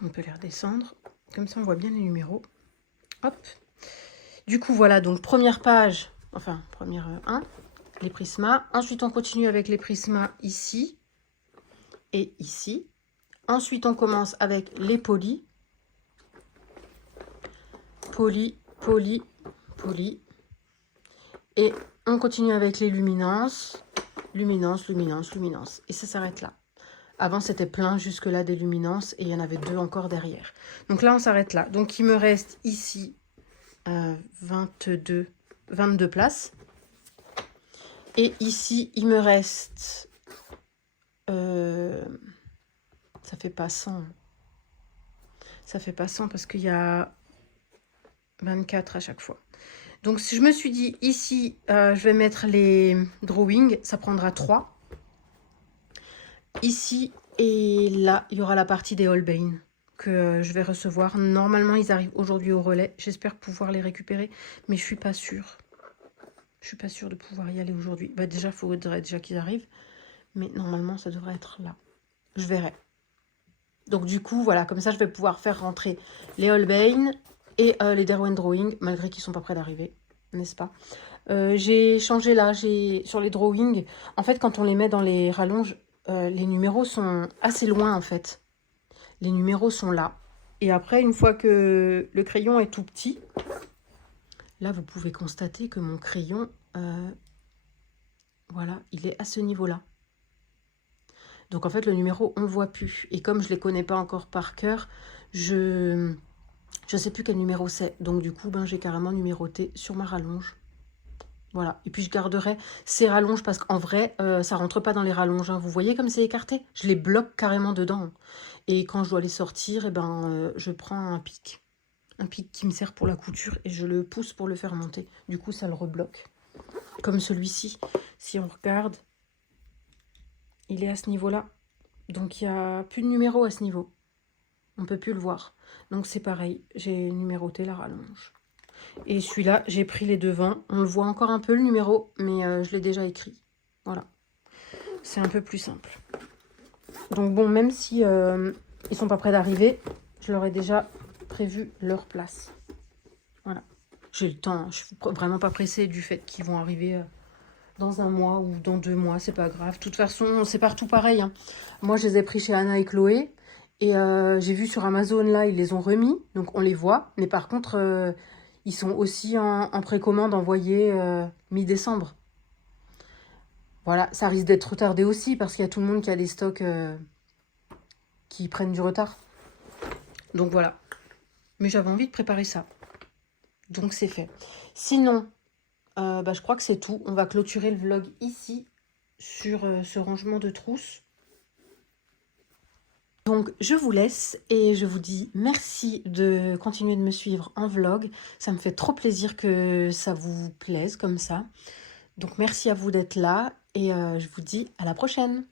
On peut les redescendre. Comme ça, on voit bien les numéros. Hop. Du coup, voilà. Donc première page. Enfin, première 1. Les Prisma. Ensuite, on continue avec les Prisma ici. Et ici. Ensuite, on commence avec les polis. Poli, poli, poli. Et on continue avec les luminances. Luminance, luminance, luminance. Et ça s'arrête là. Avant, c'était plein jusque-là des luminances et il y en avait 2 encore derrière. Donc là, on s'arrête là. Donc, il me reste ici 22 places. Et ici, il me reste... ça fait pas 100. Ça fait pas 100 parce qu'il y a 24 à chaque fois. Donc, si je me suis dit, ici, je vais mettre les drawings. Ça prendra 3. Ici et là, il y aura la partie des Holbein que je vais recevoir. Normalement, ils arrivent aujourd'hui au relais. J'espère pouvoir les récupérer, mais je suis pas sûre. Je suis pas sûre de pouvoir y aller aujourd'hui. Bah déjà, il faudrait déjà qu'ils arrivent. Mais normalement, ça devrait être là. Je verrai. Donc du coup, voilà, comme ça, je vais pouvoir faire rentrer les Holbein et les Derwent Drawing, malgré qu'ils sont pas prêts d'arriver, n'est-ce pas? J'ai changé là, sur les drawings. En fait, quand on les met dans les rallonges, les numéros sont assez loin, en fait. Les numéros sont là. Et après, une fois que le crayon est tout petit, là, vous pouvez constater que mon crayon, voilà, il est à ce niveau-là. Donc, en fait, le numéro, on ne le voit plus. Et comme je ne les connais pas encore par cœur, je ne sais plus quel numéro c'est. Donc, du coup, ben, j'ai carrément numéroté sur ma rallonge. Voilà. Et puis, je garderai ces rallonges parce qu'en vrai, ça ne rentre pas dans les rallonges. Hein. Vous voyez comme c'est écarté? Je les bloque carrément dedans. Et quand je dois les sortir, eh ben, je prends un pic. Un pic qui me sert pour la couture et je le pousse pour le faire monter. Du coup, ça le rebloque. Comme celui-ci. Si on regarde, il est à ce niveau-là. Donc, il n'y a plus de numéro à ce niveau. On ne peut plus le voir. Donc, c'est pareil. J'ai numéroté la rallonge. Et celui-là, j'ai pris les devants. On le voit encore un peu, le numéro, mais je l'ai déjà écrit. Voilà. C'est un peu plus simple. Donc, bon, même si ils sont pas prêts d'arriver, je leur ai déjà prévu leur place. Voilà. J'ai le temps. Je suis vraiment pas pressée du fait qu'ils vont arriver dans un mois ou dans 2 mois. C'est pas grave. De toute façon, c'est partout pareil. Hein. Moi, je les ai pris chez Anna et Chloé. Et j'ai vu sur Amazon, là, ils les ont remis. Donc, on les voit. Mais par contre, ils sont aussi en précommande envoyés mi-décembre. Voilà, ça risque d'être retardé aussi parce qu'il y a tout le monde qui a des stocks qui prennent du retard. Donc, voilà. Mais j'avais envie de préparer ça. Donc, c'est fait. Sinon, bah, je crois que c'est tout. On va clôturer le vlog ici sur ce rangement de trousses. Donc, je vous laisse et je vous dis merci de continuer de me suivre en vlog. Ça me fait trop plaisir que ça vous plaise comme ça. Donc, merci à vous d'être là et je vous dis à la prochaine.